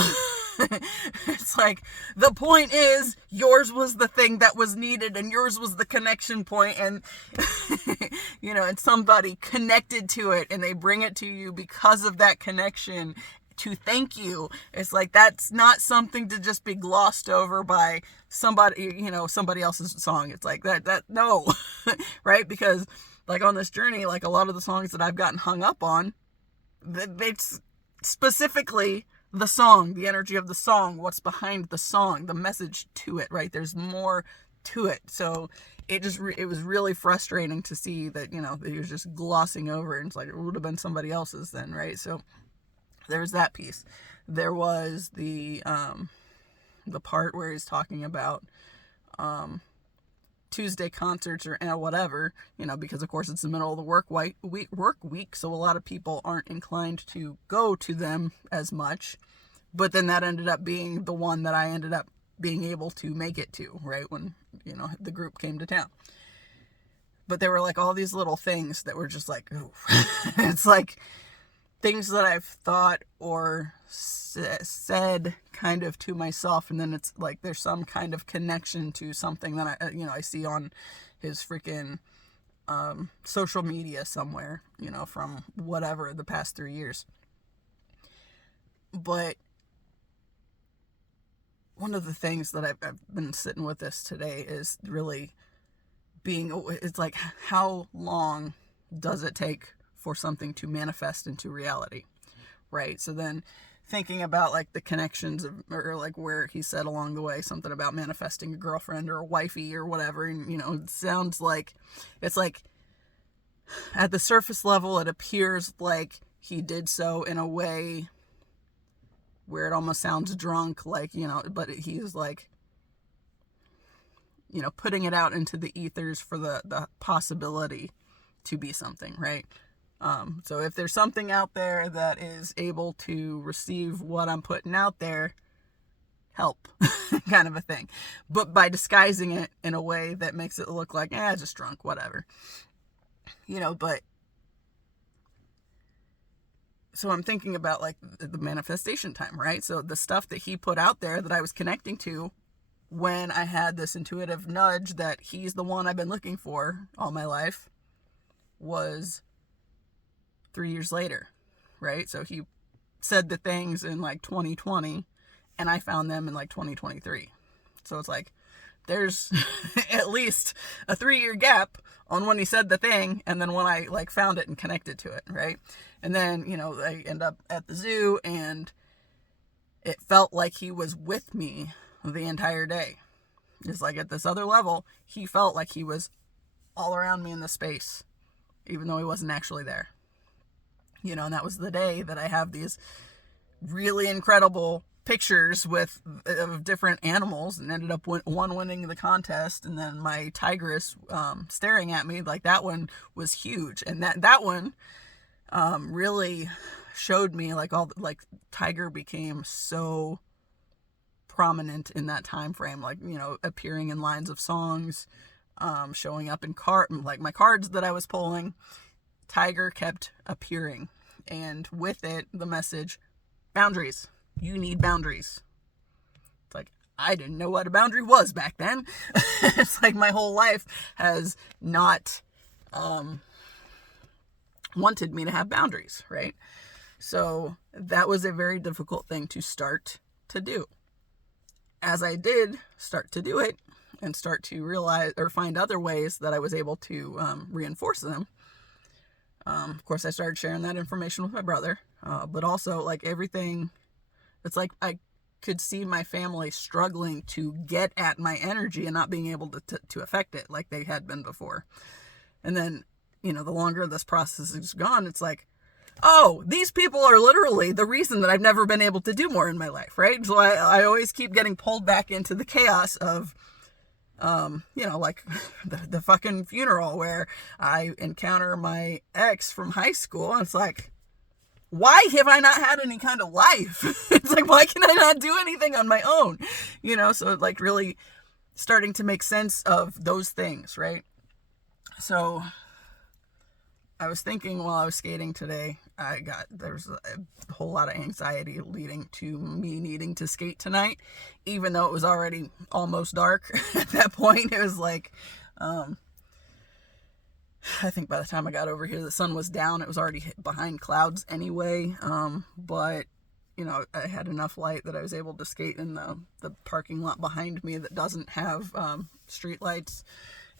It's like, the point is, yours was the thing that was needed, and yours was the connection point, and and somebody connected to it, and they bring it to you because of that connection to thank you. It's like, that's not something to just be glossed over by somebody, somebody else's song. It's like that no. Right? Because like on this journey, like a lot of the songs that I've gotten hung up on, it's specifically the song, the energy of the song, what's behind the song, the message to it, right? There's more to it. So it was really frustrating to see that, that he was just glossing over, and it's like, it would have been somebody else's then, right? So there's that piece. There was the part where he's talking about Tuesday concerts or whatever, because of course it's the middle of the work week, so a lot of people aren't inclined to go to them as much. But then that ended up being the one that I ended up being able to make it to, right, when the group came to town. But there were like all these little things that were just like, ooh. It's like things that I've thought or said kind of to myself, and then it's like there's some kind of connection to something that I see on his freaking social media somewhere, from whatever, the past 3 years. But one of the things that I've been sitting with this today is really it's like, how long does it take for something to manifest into reality, right? So then thinking about like the connections or like where he said along the way something about manifesting a girlfriend or a wifey or whatever, and it sounds like, it's like at the surface level it appears like he did so in a way where it almost sounds drunk, like, but he's like, putting it out into the ethers for the possibility to be something, right? So if there's something out there that is able to receive what I'm putting out there, help, kind of a thing. But by disguising it in a way that makes it look like, just drunk, whatever. But so I'm thinking about like the manifestation time, right? So the stuff that he put out there that I was connecting to when I had this intuitive nudge that he's the one I've been looking for all my life was 3 years later, right? So he said the things in like 2020 and I found them in like 2023. So it's like there's at least a 3-year gap on when he said the thing and then when I like found it and connected to it, right? And then, I end up at the zoo and it felt like he was with me the entire day. It's like at this other level, he felt like he was all around me in the space, even though he wasn't actually there. And that was the day that I have these really incredible pictures of different animals, and ended up one winning the contest, and then my tigress staring at me. Like, that one was huge, and that one really showed me like tiger became so prominent in that time frame, like, appearing in lines of songs, showing up in like my cards that I was pulling. Tiger kept appearing, and with it the message, boundaries. You need boundaries. It's like, I didn't know what a boundary was back then. It's like my whole life has not wanted me to have boundaries, right? So that was a very difficult thing to start to do. As I did start to do it and start to realize or find other ways that I was able to reinforce them, of course I started sharing that information with my brother, but also like everything, it's like I could see my family struggling to get at my energy and not being able to affect it like they had been before. And then, the longer this process has gone, it's like, oh, these people are literally the reason that I've never been able to do more in my life, right? So I always keep getting pulled back into the chaos of, like the fucking funeral where I encounter my ex from high school, and it's like, why have I not had any kind of life? It's like, why can I not do anything on my own? So like really starting to make sense of those things, right? So I was thinking while I was skating today, there's a whole lot of anxiety leading to me needing to skate tonight, even though it was already almost dark. At that point, it was like, I think by the time I got over here, the sun was down. It was already behind clouds anyway. But I had enough light that I was able to skate in the parking lot behind me that doesn't have street lights.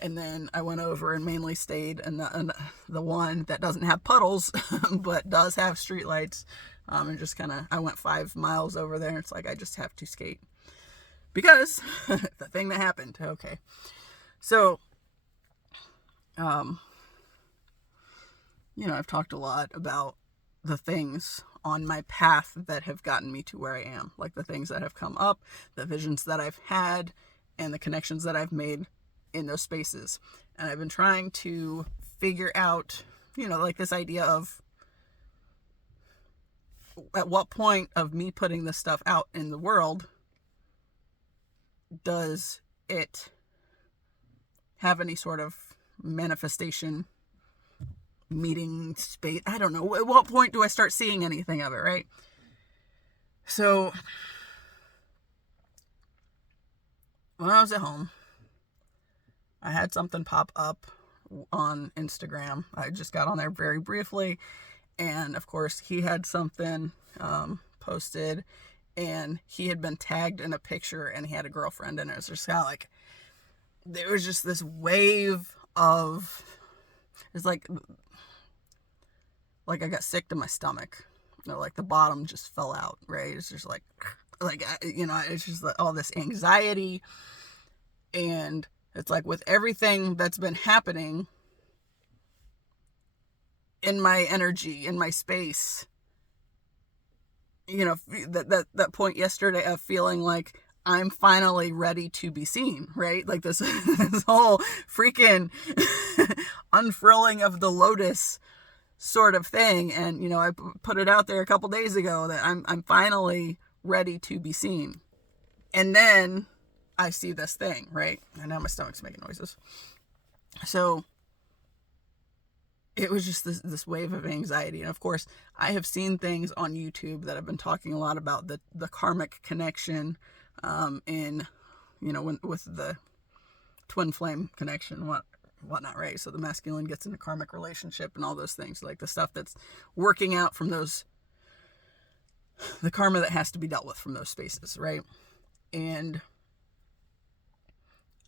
And then I went over and mainly stayed in the one that doesn't have puddles, but does have streetlights. And just I went 5 miles over there. It's like, I just have to skate. Because the thing that happened. Okay. So, I've talked a lot about the things on my path that have gotten me to where I am. Like the things that have come up, the visions that I've had, and the connections that I've made in those spaces. And I've been trying to figure out, like this idea of at what point of me putting this stuff out in the world does it have any sort of manifestation, meeting space? I don't know. At what point do I start seeing anything of it, right? So when I was at home, I had something pop up on Instagram. I just got on there very briefly. And of course, he had something posted, and he had been tagged in a picture, and he had a girlfriend. And it was just kind of like, there was just this wave of, it's like I got sick to my stomach. Like the bottom just fell out, right? It's just like it's just like all this anxiety. And it's like with everything that's been happening in my energy, in my space, that point yesterday of feeling like I'm finally ready to be seen, right? Like this whole freaking unfurling of the lotus sort of thing. And, I put it out there a couple days ago that I'm finally ready to be seen. And then I see this thing, right? And now my stomach's making noises. So it was just this wave of anxiety. And of course, I have seen things on YouTube that have been talking a lot about the karmic connection, with the twin flame connection, whatnot, right? So the masculine gets in a karmic relationship and all those things, like the stuff that's working out from the karma that has to be dealt with from those spaces, right? And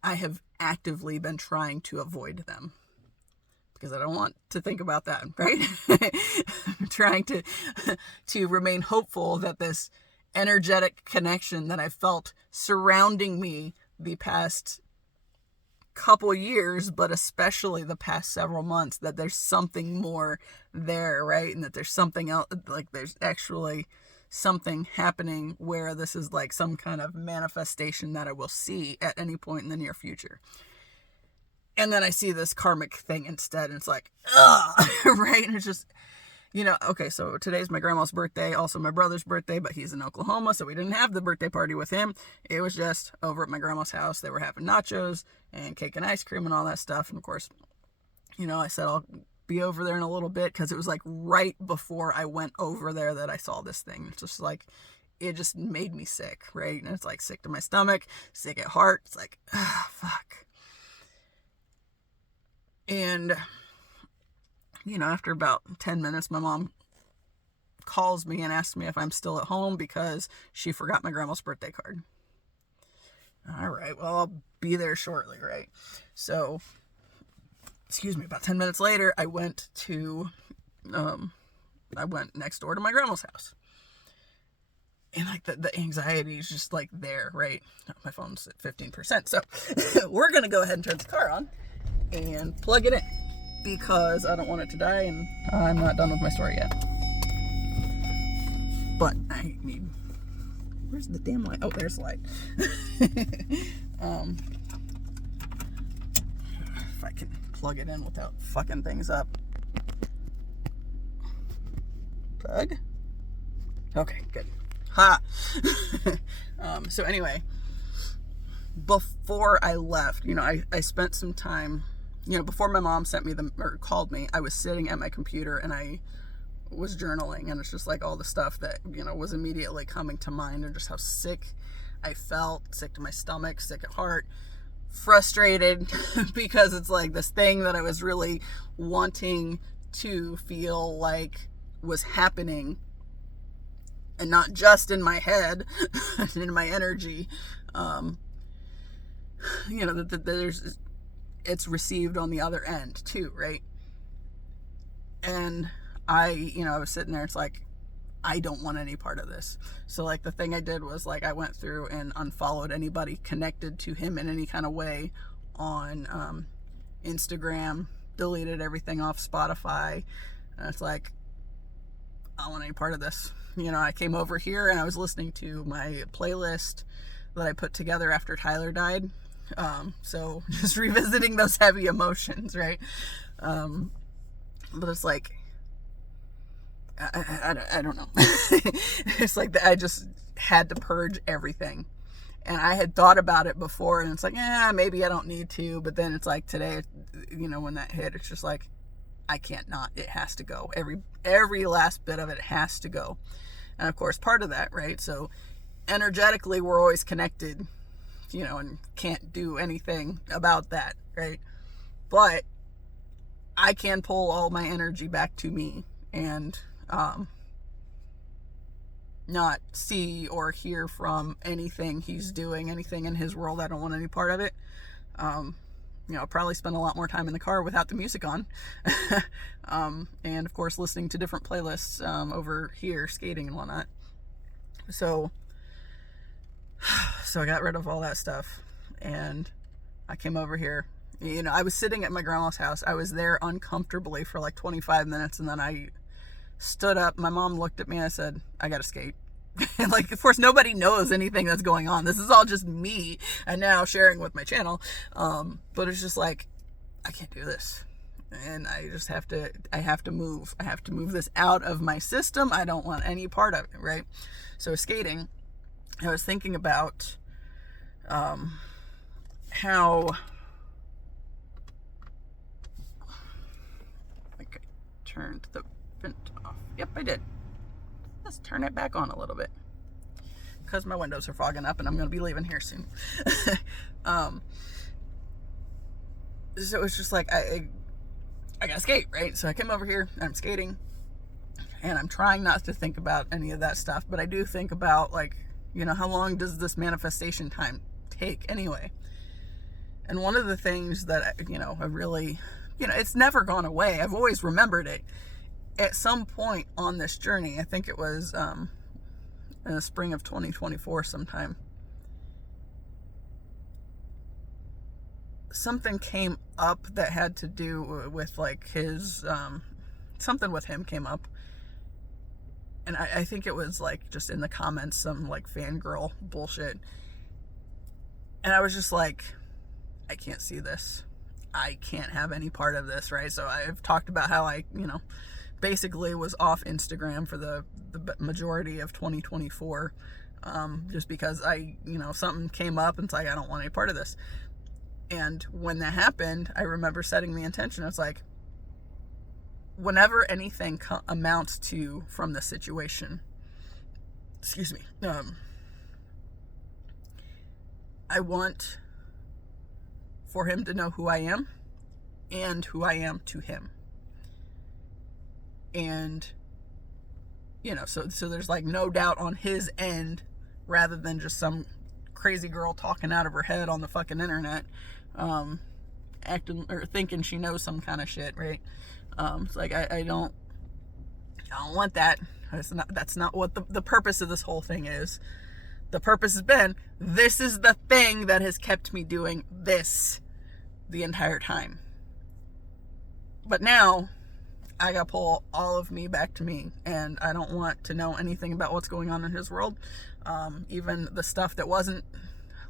I have actively been trying to avoid them because I don't want to think about that, right? I'm trying to remain hopeful that this energetic connection that I felt surrounding me the past couple years, but especially the past several months, that there's something more there, right? And that there's something else, like there's actually something happening where this is like some kind of manifestation that I will see at any point in the near future. And then I see this karmic thing instead, and it's like, ugh, right? And it's just, okay, so today's my grandma's birthday, also my brother's birthday, but he's in Oklahoma, so we didn't have the birthday party with him. It was just over at my grandma's house. They were having nachos and cake and ice cream and all that stuff. And of course, I said I'll be over there in a little bit, because it was like right before I went over there that I saw this thing. It's just like, it just made me sick, right? And it's like sick to my stomach, sick at heart. It's like, fuck. And, after about 10 minutes, my mom calls me and asks me if I'm still at home because she forgot my grandma's birthday card. All right, well, I'll be there shortly, right? So, about 10 minutes later, I went next door to my grandma's house. And like the anxiety is just like there, right? My phone's at 15%. So we're going to go ahead and turn the car on and plug it in, because I don't want it to die, and I'm not done with my story yet. But I need, where's the damn light? Oh, there's the light. If I can plug it in without fucking things up. Plug? Okay, good. Ha! So anyway, before I left, I spent some time, before my mom sent me or called me, I was sitting at my computer and I was journaling, and it's just like all the stuff that, was immediately coming to mind, and just how sick I felt, sick to my stomach, sick at heart, frustrated because it's like this thing that I was really wanting to feel like was happening, and not just in my head and in my energy, that it's received on the other end too, right? And I was sitting there, it's like, I don't want any part of this. So like the thing I did was like, I went through and unfollowed anybody connected to him in any kind of way on Instagram, deleted everything off Spotify. And it's like, I don't want any part of this. I came over here and I was listening to my playlist that I put together after Tyler died. So just revisiting those heavy emotions, right? But it's like, I don't know. It's like I just had to purge everything. And I had thought about it before, and it's like, maybe I don't need to. But then it's like today, when that hit, it's just like, I can't not. It has to go. Every last bit of it has to go. And of course, part of that, right? So energetically, we're always connected, and can't do anything about that, right? But I can pull all my energy back to me and not see or hear from anything he's doing, anything in his world. I don't want any part of it. I'll probably spend a lot more time in the car without the music on. And of course, listening to different playlists over here, skating and whatnot. So I got rid of all that stuff, and I came over here. I was sitting at my grandma's house. I was there uncomfortably for like 25 minutes, and then I stood up. My mom looked at me and I said, I gotta skate. And like, of course, nobody knows anything that's going on. This is all just me and now sharing with my channel. But it's just like, I can't do this. And I have to move. I have to move this out of my system. I don't want any part of it, right? So skating, I was thinking about how I turned the vent off. Yep, I did. Let's turn it back on a little bit, because my windows are fogging up and I'm going to be leaving here soon. So it's just like, I gotta skate, right? So I came over here and I'm skating, and I'm trying not to think about any of that stuff, but I do think about, like, how long does this manifestation time take anyway? And one of the things that, I really, it's never gone away. I've always remembered it. At some point on this journey, I think it was in the spring of 2024 sometime, something came up that had to do with like his, something with him came up. And I think it was like just in the comments, some like fangirl bullshit. And I was just like, I can't see this. I can't have any part of this, right? So I've talked about how I, basically was off Instagram for the majority of 2024, just because I, something came up and it's like, I don't want any part of this. And when that happened, I remember setting the intention. It's like, whenever anything amounts to from the situation, excuse me, I want for him to know who I am and who I am to him. And, so there's like no doubt on his end, rather than just some crazy girl talking out of her head on the fucking internet, acting or thinking she knows some kind of shit, right? It's like, I don't want that. That's not what the purpose of this whole thing is. The purpose has been, this is the thing that has kept me doing this the entire time. But now I gotta pull all of me back to me, and I don't want to know anything about what's going on in his world. Even the stuff that wasn't,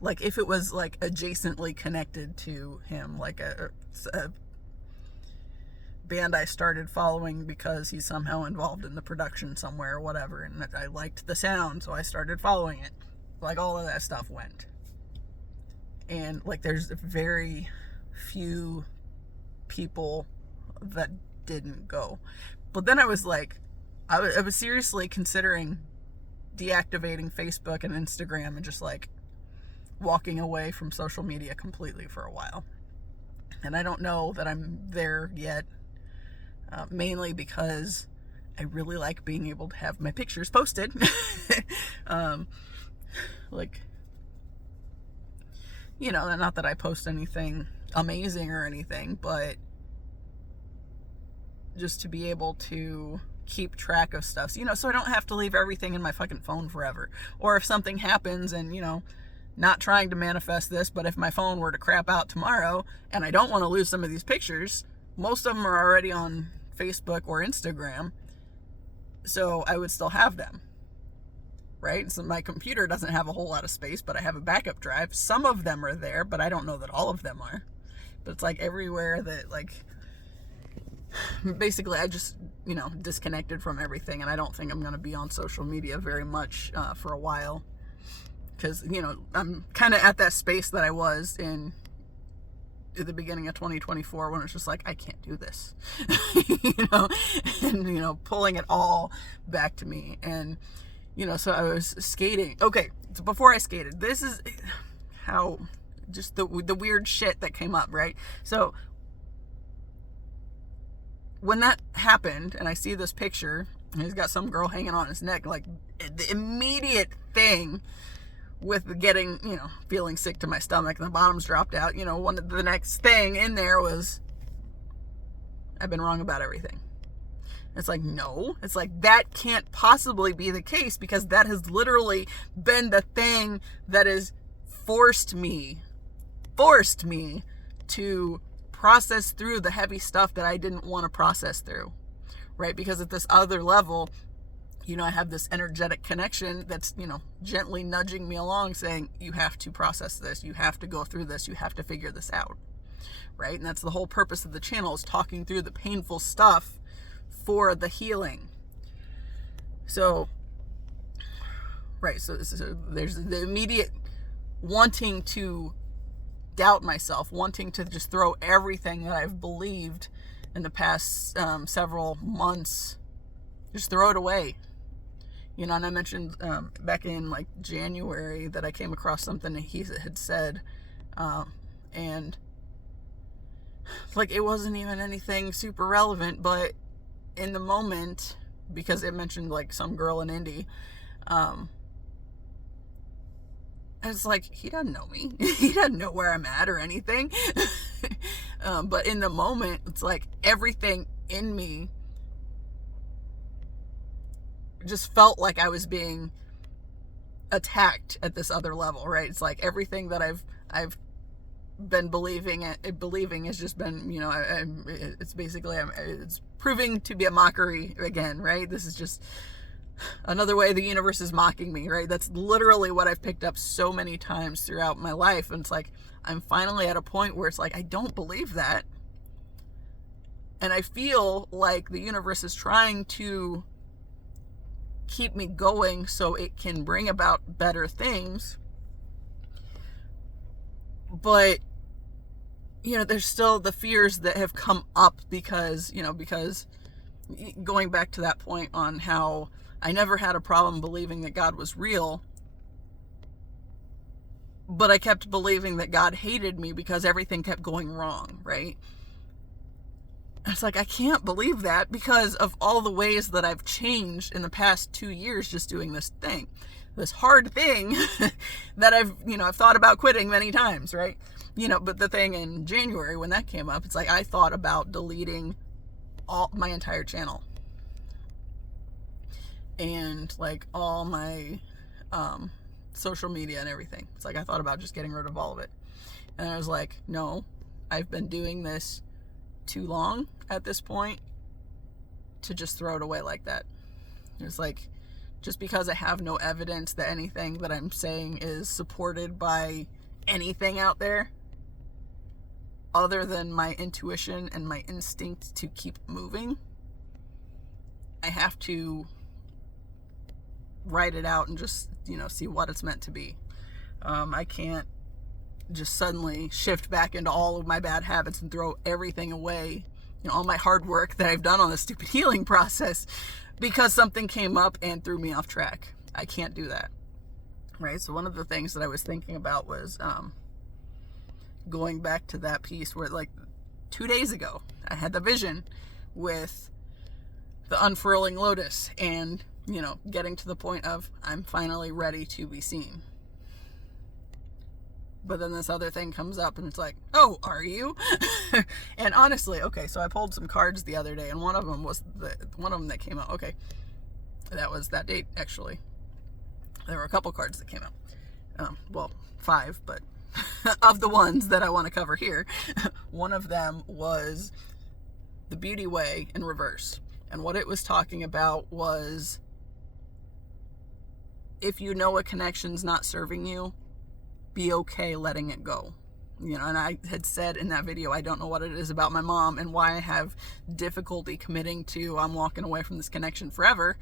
like, if it was like adjacently connected to him, like a band I started following because he's somehow involved in the production somewhere or whatever, and I liked the sound, so I started following it. Like, all of that stuff went. And, like, there's very few people that didn't go. But then I was like, I was seriously considering deactivating Facebook and Instagram and just, like, walking away from social media completely for a while. And I don't know that I'm there yet, mainly because I really like being able to have my pictures posted. Like, you know, not that I post anything amazing or anything, but just to be able to keep track of stuff, you know, so I don't have to leave everything in my fucking phone forever. Or if something happens, and, you know, not trying to manifest this, but if my phone were to crap out tomorrow and I don't want to lose some of these pictures, most of them are already on Facebook or Instagram, so I would still have them, right? So my computer doesn't have a whole lot of space, but I have a backup drive. Some of them are there, but I don't know that all of them are. But it's like everywhere that, like, basically I just, you know, disconnected from everything, and I don't think I'm going to be on social media very much for a while. Because, you know, I'm kind of at that space that I was in at the beginning of 2024 when it's just like, I can't do this, you know, and, you know, pulling it all back to me. And, you know, so I was skating. Okay, so before I skated, this is how just the weird shit that came up, right? So when that happened and I see this picture and he's got some girl hanging on his neck, like, the immediate thing with getting, you know, feeling sick to my stomach and the bottoms dropped out, you know, the next thing in there was, I've been wrong about everything. It's like, no, it's like, that can't possibly be the case, because that has literally been the thing that has forced me to process through the heavy stuff that I didn't want to process through, right? Because at this other level, you know, I have this energetic connection that's, you know, gently nudging me along, saying, you have to process this, you have to go through this, you have to figure this out, right? And that's the whole purpose of the channel, is talking through the painful stuff for the healing. So, right, so there's the immediate wanting to doubt myself, wanting to just throw everything that I've believed in the past several months, just throw it away. You know, and I mentioned back in, like, January that I came across something that he had said, and, like, it wasn't even anything super relevant, but in the moment, because it mentioned, like, some girl in Indy, it's like, he doesn't know me. He doesn't know where I'm at or anything. But in the moment, it's like everything in me just felt like I was being attacked at this other level, right? It's like everything that I've been believing has just been, you know, it's basically, it's proving to be a mockery again, right? This is just another way the universe is mocking me, right? That's literally what I've picked up so many times throughout my life. And it's like, I'm finally at a point where it's like, I don't believe that. And I feel like the universe is trying to keep me going so it can bring about better things. But, you know, there's still the fears that have come up because going back to that point on how I never had a problem believing that God was real, but I kept believing that God hated me because everything kept going wrong, right? It's like, I can't believe that because of all the ways that I've changed in the past 2 years just doing this thing, this hard thing that I've thought about quitting many times, right? You know, but the thing in January when that came up, it's like I thought about deleting my entire channel and, like, all my social media and everything. It's like I thought about just getting rid of all of it. And I was like, no, I've been doing this too long at this point to just throw it away like that. It's like, just because I have no evidence that anything that I'm saying is supported by anything out there, other than my intuition and my instinct to keep moving, I have to write it out and just, see what it's meant to be. I can't just suddenly shift back into all of my bad habits and throw everything away, all my hard work that I've done on this stupid healing process because something came up and threw me off track. I can't do that. Right? So one of the things that I was thinking about was going back to that piece where, like, 2 days ago, I had the vision with the unfurling lotus and, getting to the point of I'm finally ready to be seen. But then this other thing comes up and it's like, oh, are you? And honestly, okay, so I pulled some cards the other day and one of them that came out. Okay, that was that date, actually. There were a couple cards that came out. Well, 5, but of the ones that I want to cover here, one of them was the Beauty Way in reverse. And what it was talking about was, if you know a connection's not serving you, be okay letting it go. And I had said in that video, I don't know what it is about my mom and why I have difficulty committing to I'm walking away from this connection forever,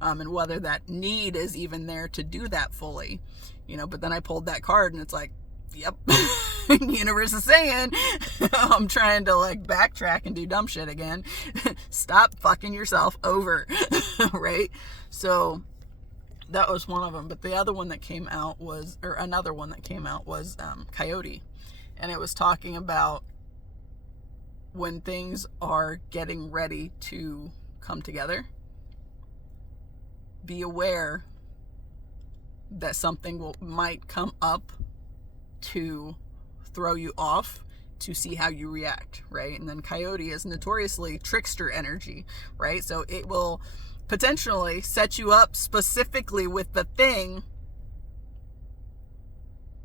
and whether that need is even there to do that fully. But then I pulled that card and it's like, yep, universe is saying I'm trying to like backtrack and do dumb shit again. Stop fucking yourself over. Right? So that was one of them. But the other one that came out was, or another one that came out was Coyote. And it was talking about when things are getting ready to come together, be aware that something might come up to throw you off to see how you react, right? And then Coyote is notoriously trickster energy, right? So it will potentially set you up specifically with the thing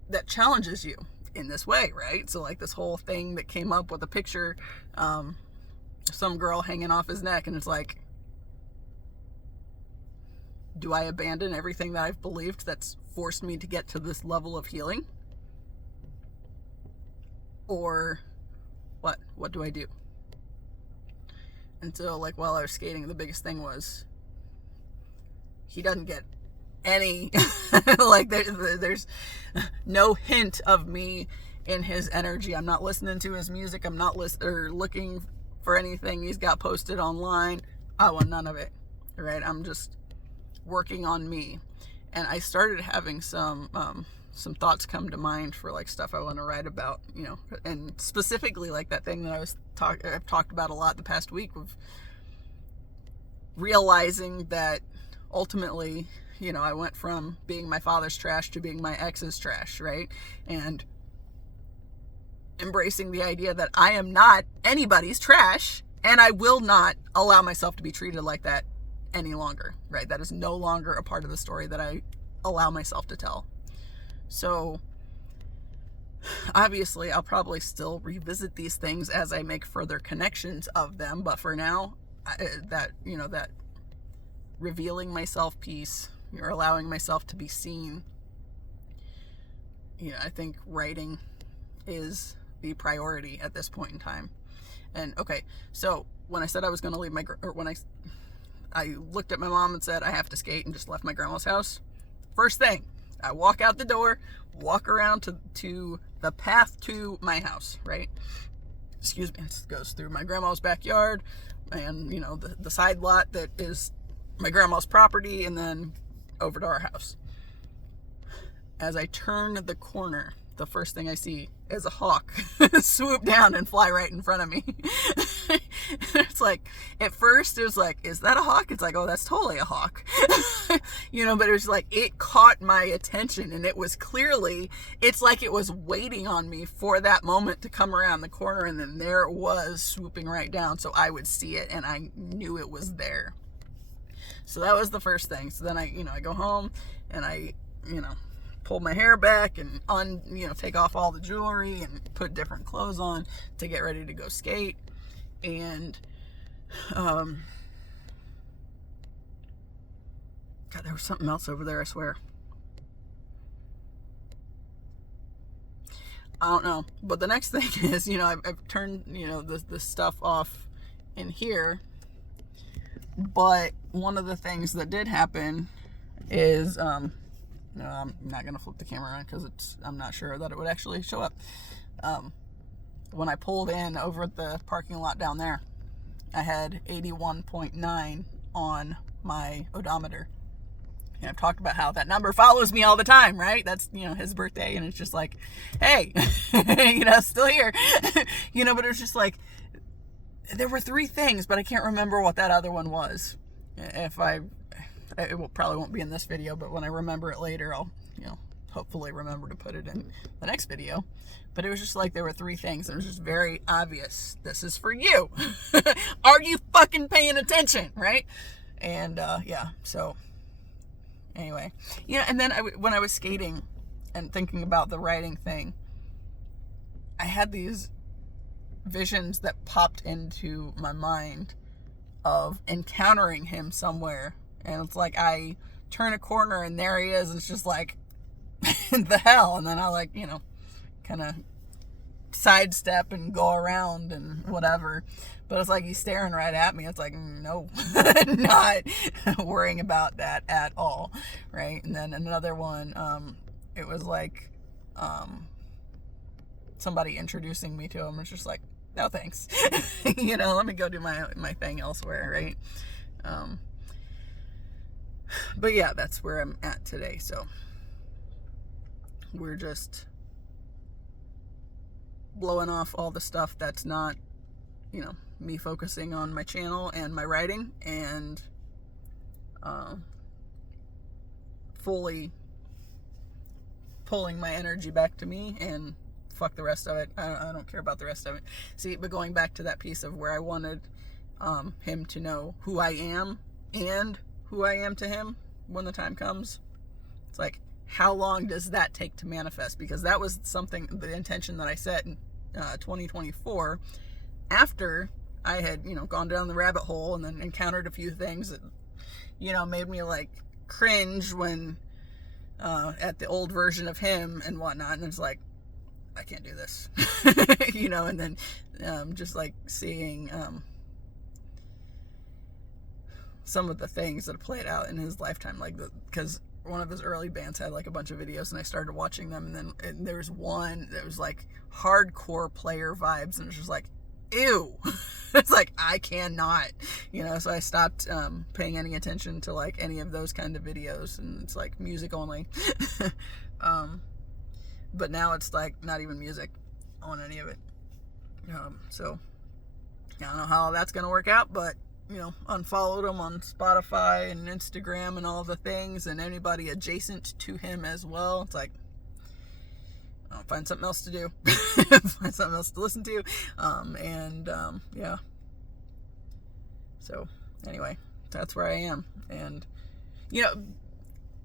that challenges you in this way, right? So like this whole thing that came up with a picture, some girl hanging off his neck, and it's like, do I abandon everything that I've believed that's forced me to get to this level of healing? Or what do I do? And so, like, while I was skating, the biggest thing was he doesn't get any, like, there's no hint of me in his energy. I'm not listening to his music. I'm not looking for anything he's got posted online. I want none of it, right? I'm just working on me. And I started having some thoughts come to mind for like stuff I want to write about, and specifically like that thing that I've talked about a lot the past week of realizing that ultimately, I went from being my father's trash to being my ex's trash, right? And embracing the idea that I am not anybody's trash and I will not allow myself to be treated like that any longer, right? That is no longer a part of the story that I allow myself to tell. So obviously I'll probably still revisit these things as I make further connections of them, but for now, that revealing myself piece, or allowing myself to be seen, I think writing is the priority at this point in time. And okay, so when I said I was going to leave when I looked at my mom and said I have to skate and just left my grandma's house, first thing, I walk out the door, walk around to the path to my house, right? Excuse me. It goes through my grandma's backyard and, the side lot that is my grandma's property, and then over to our house. As I turn the corner, the first thing I see is a hawk swoop down and fly right in front of me. It's like, at first it was like, is that a hawk? It's like, oh, that's totally a hawk. But it was like, it caught my attention, and it was clearly, it's like it was waiting on me for that moment to come around the corner, and then there it was swooping right down so I would see it, and I knew it was there. So that was the first thing. So then I go home and I, pull my hair back and take off all the jewelry and put different clothes on to get ready to go skate. And, God, there was something else over there, I swear. don't know. But the next thing is, I've turned, the stuff off in here. But one of the things that did happen is, I'm not going to flip the camera around because I'm not sure that it would actually show up. When I pulled in over at the parking lot down there, I had 81.9 on my odometer. And I've talked about how that number follows me all the time, right? That's, his birthday, and it's just like, hey, still here. But it was just like, there were 3 things, but I can't remember what that other one was. It probably won't be in this video, but when I remember it later, I'll, hopefully remember to put it in the next video. But it was just like, there were 3 things. It was just very obvious. This is for you. Are you fucking paying attention, right? And, so anyway, and then when I was skating and thinking about the writing thing, I had these visions that popped into my mind of encountering him somewhere. And it's like, I turn a corner and there he is. And it's just like, the hell. And then I kind of sidestep and go around and whatever. But it's like, he's staring right at me. It's like, no, not worrying about that at all, right? And then another one, it was like somebody introducing me to him. It's just like, no thanks. Let me go do my thing elsewhere, right? But yeah, that's where I'm at today. So we're just blowing off all the stuff that's not, me focusing on my channel and my writing, and fully pulling my energy back to me, and fuck the rest of it. I don't care about the rest of it. See, but going back to that piece of where I wanted him to know who I am and who I am to him when the time comes. It's like, how long does that take to manifest? Because that was the intention that I set in 2024, after I had, gone down the rabbit hole and then encountered a few things that, made me like cringe when, at the old version of him and whatnot. And it's like, I can't do this, and then, just like seeing, some of the things that played out in his lifetime, because one of his early bands had like a bunch of videos, and I started watching them, and there was one that was like hardcore player vibes, and it was just like, ew. It's like, I cannot, so I stopped paying any attention to like any of those kind of videos, and it's like music only. But now it's like not even music on any of it. So I don't know how that's gonna work out, but unfollowed him on Spotify and Instagram and all the things, and anybody adjacent to him as well. It's like, I'll find something else to do. Find something else to listen to. Yeah. So anyway, that's where I am. And,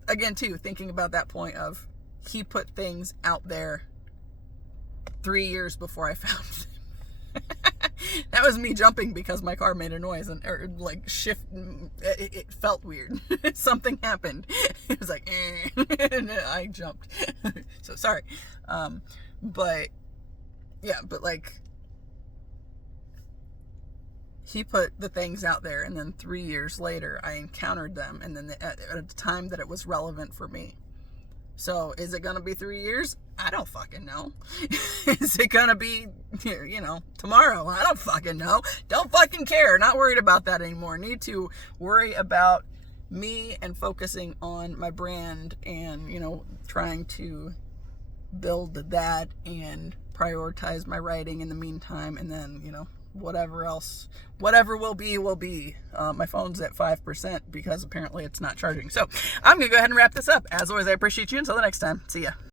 again, too, thinking about that point of, he put things out there 3 years before I found them. That was me jumping because my car made a noise, or like shift. It felt weird. Something happened. It was like, and I jumped. So sorry. But like, he put the things out there, and then 3 years later I encountered them, and then at a time that it was relevant for me. So is it going to be 3 years? I don't fucking know. Is it going to be, tomorrow? I don't fucking know. Don't fucking care. Not worried about that anymore. Need to worry about me and focusing on my brand and, trying to build that and prioritize my writing in the meantime. And then, whatever else, whatever will be. My phone's at 5% because apparently it's not charging. So I'm going to go ahead and wrap this up. As always, I appreciate you. Until the next time. See ya.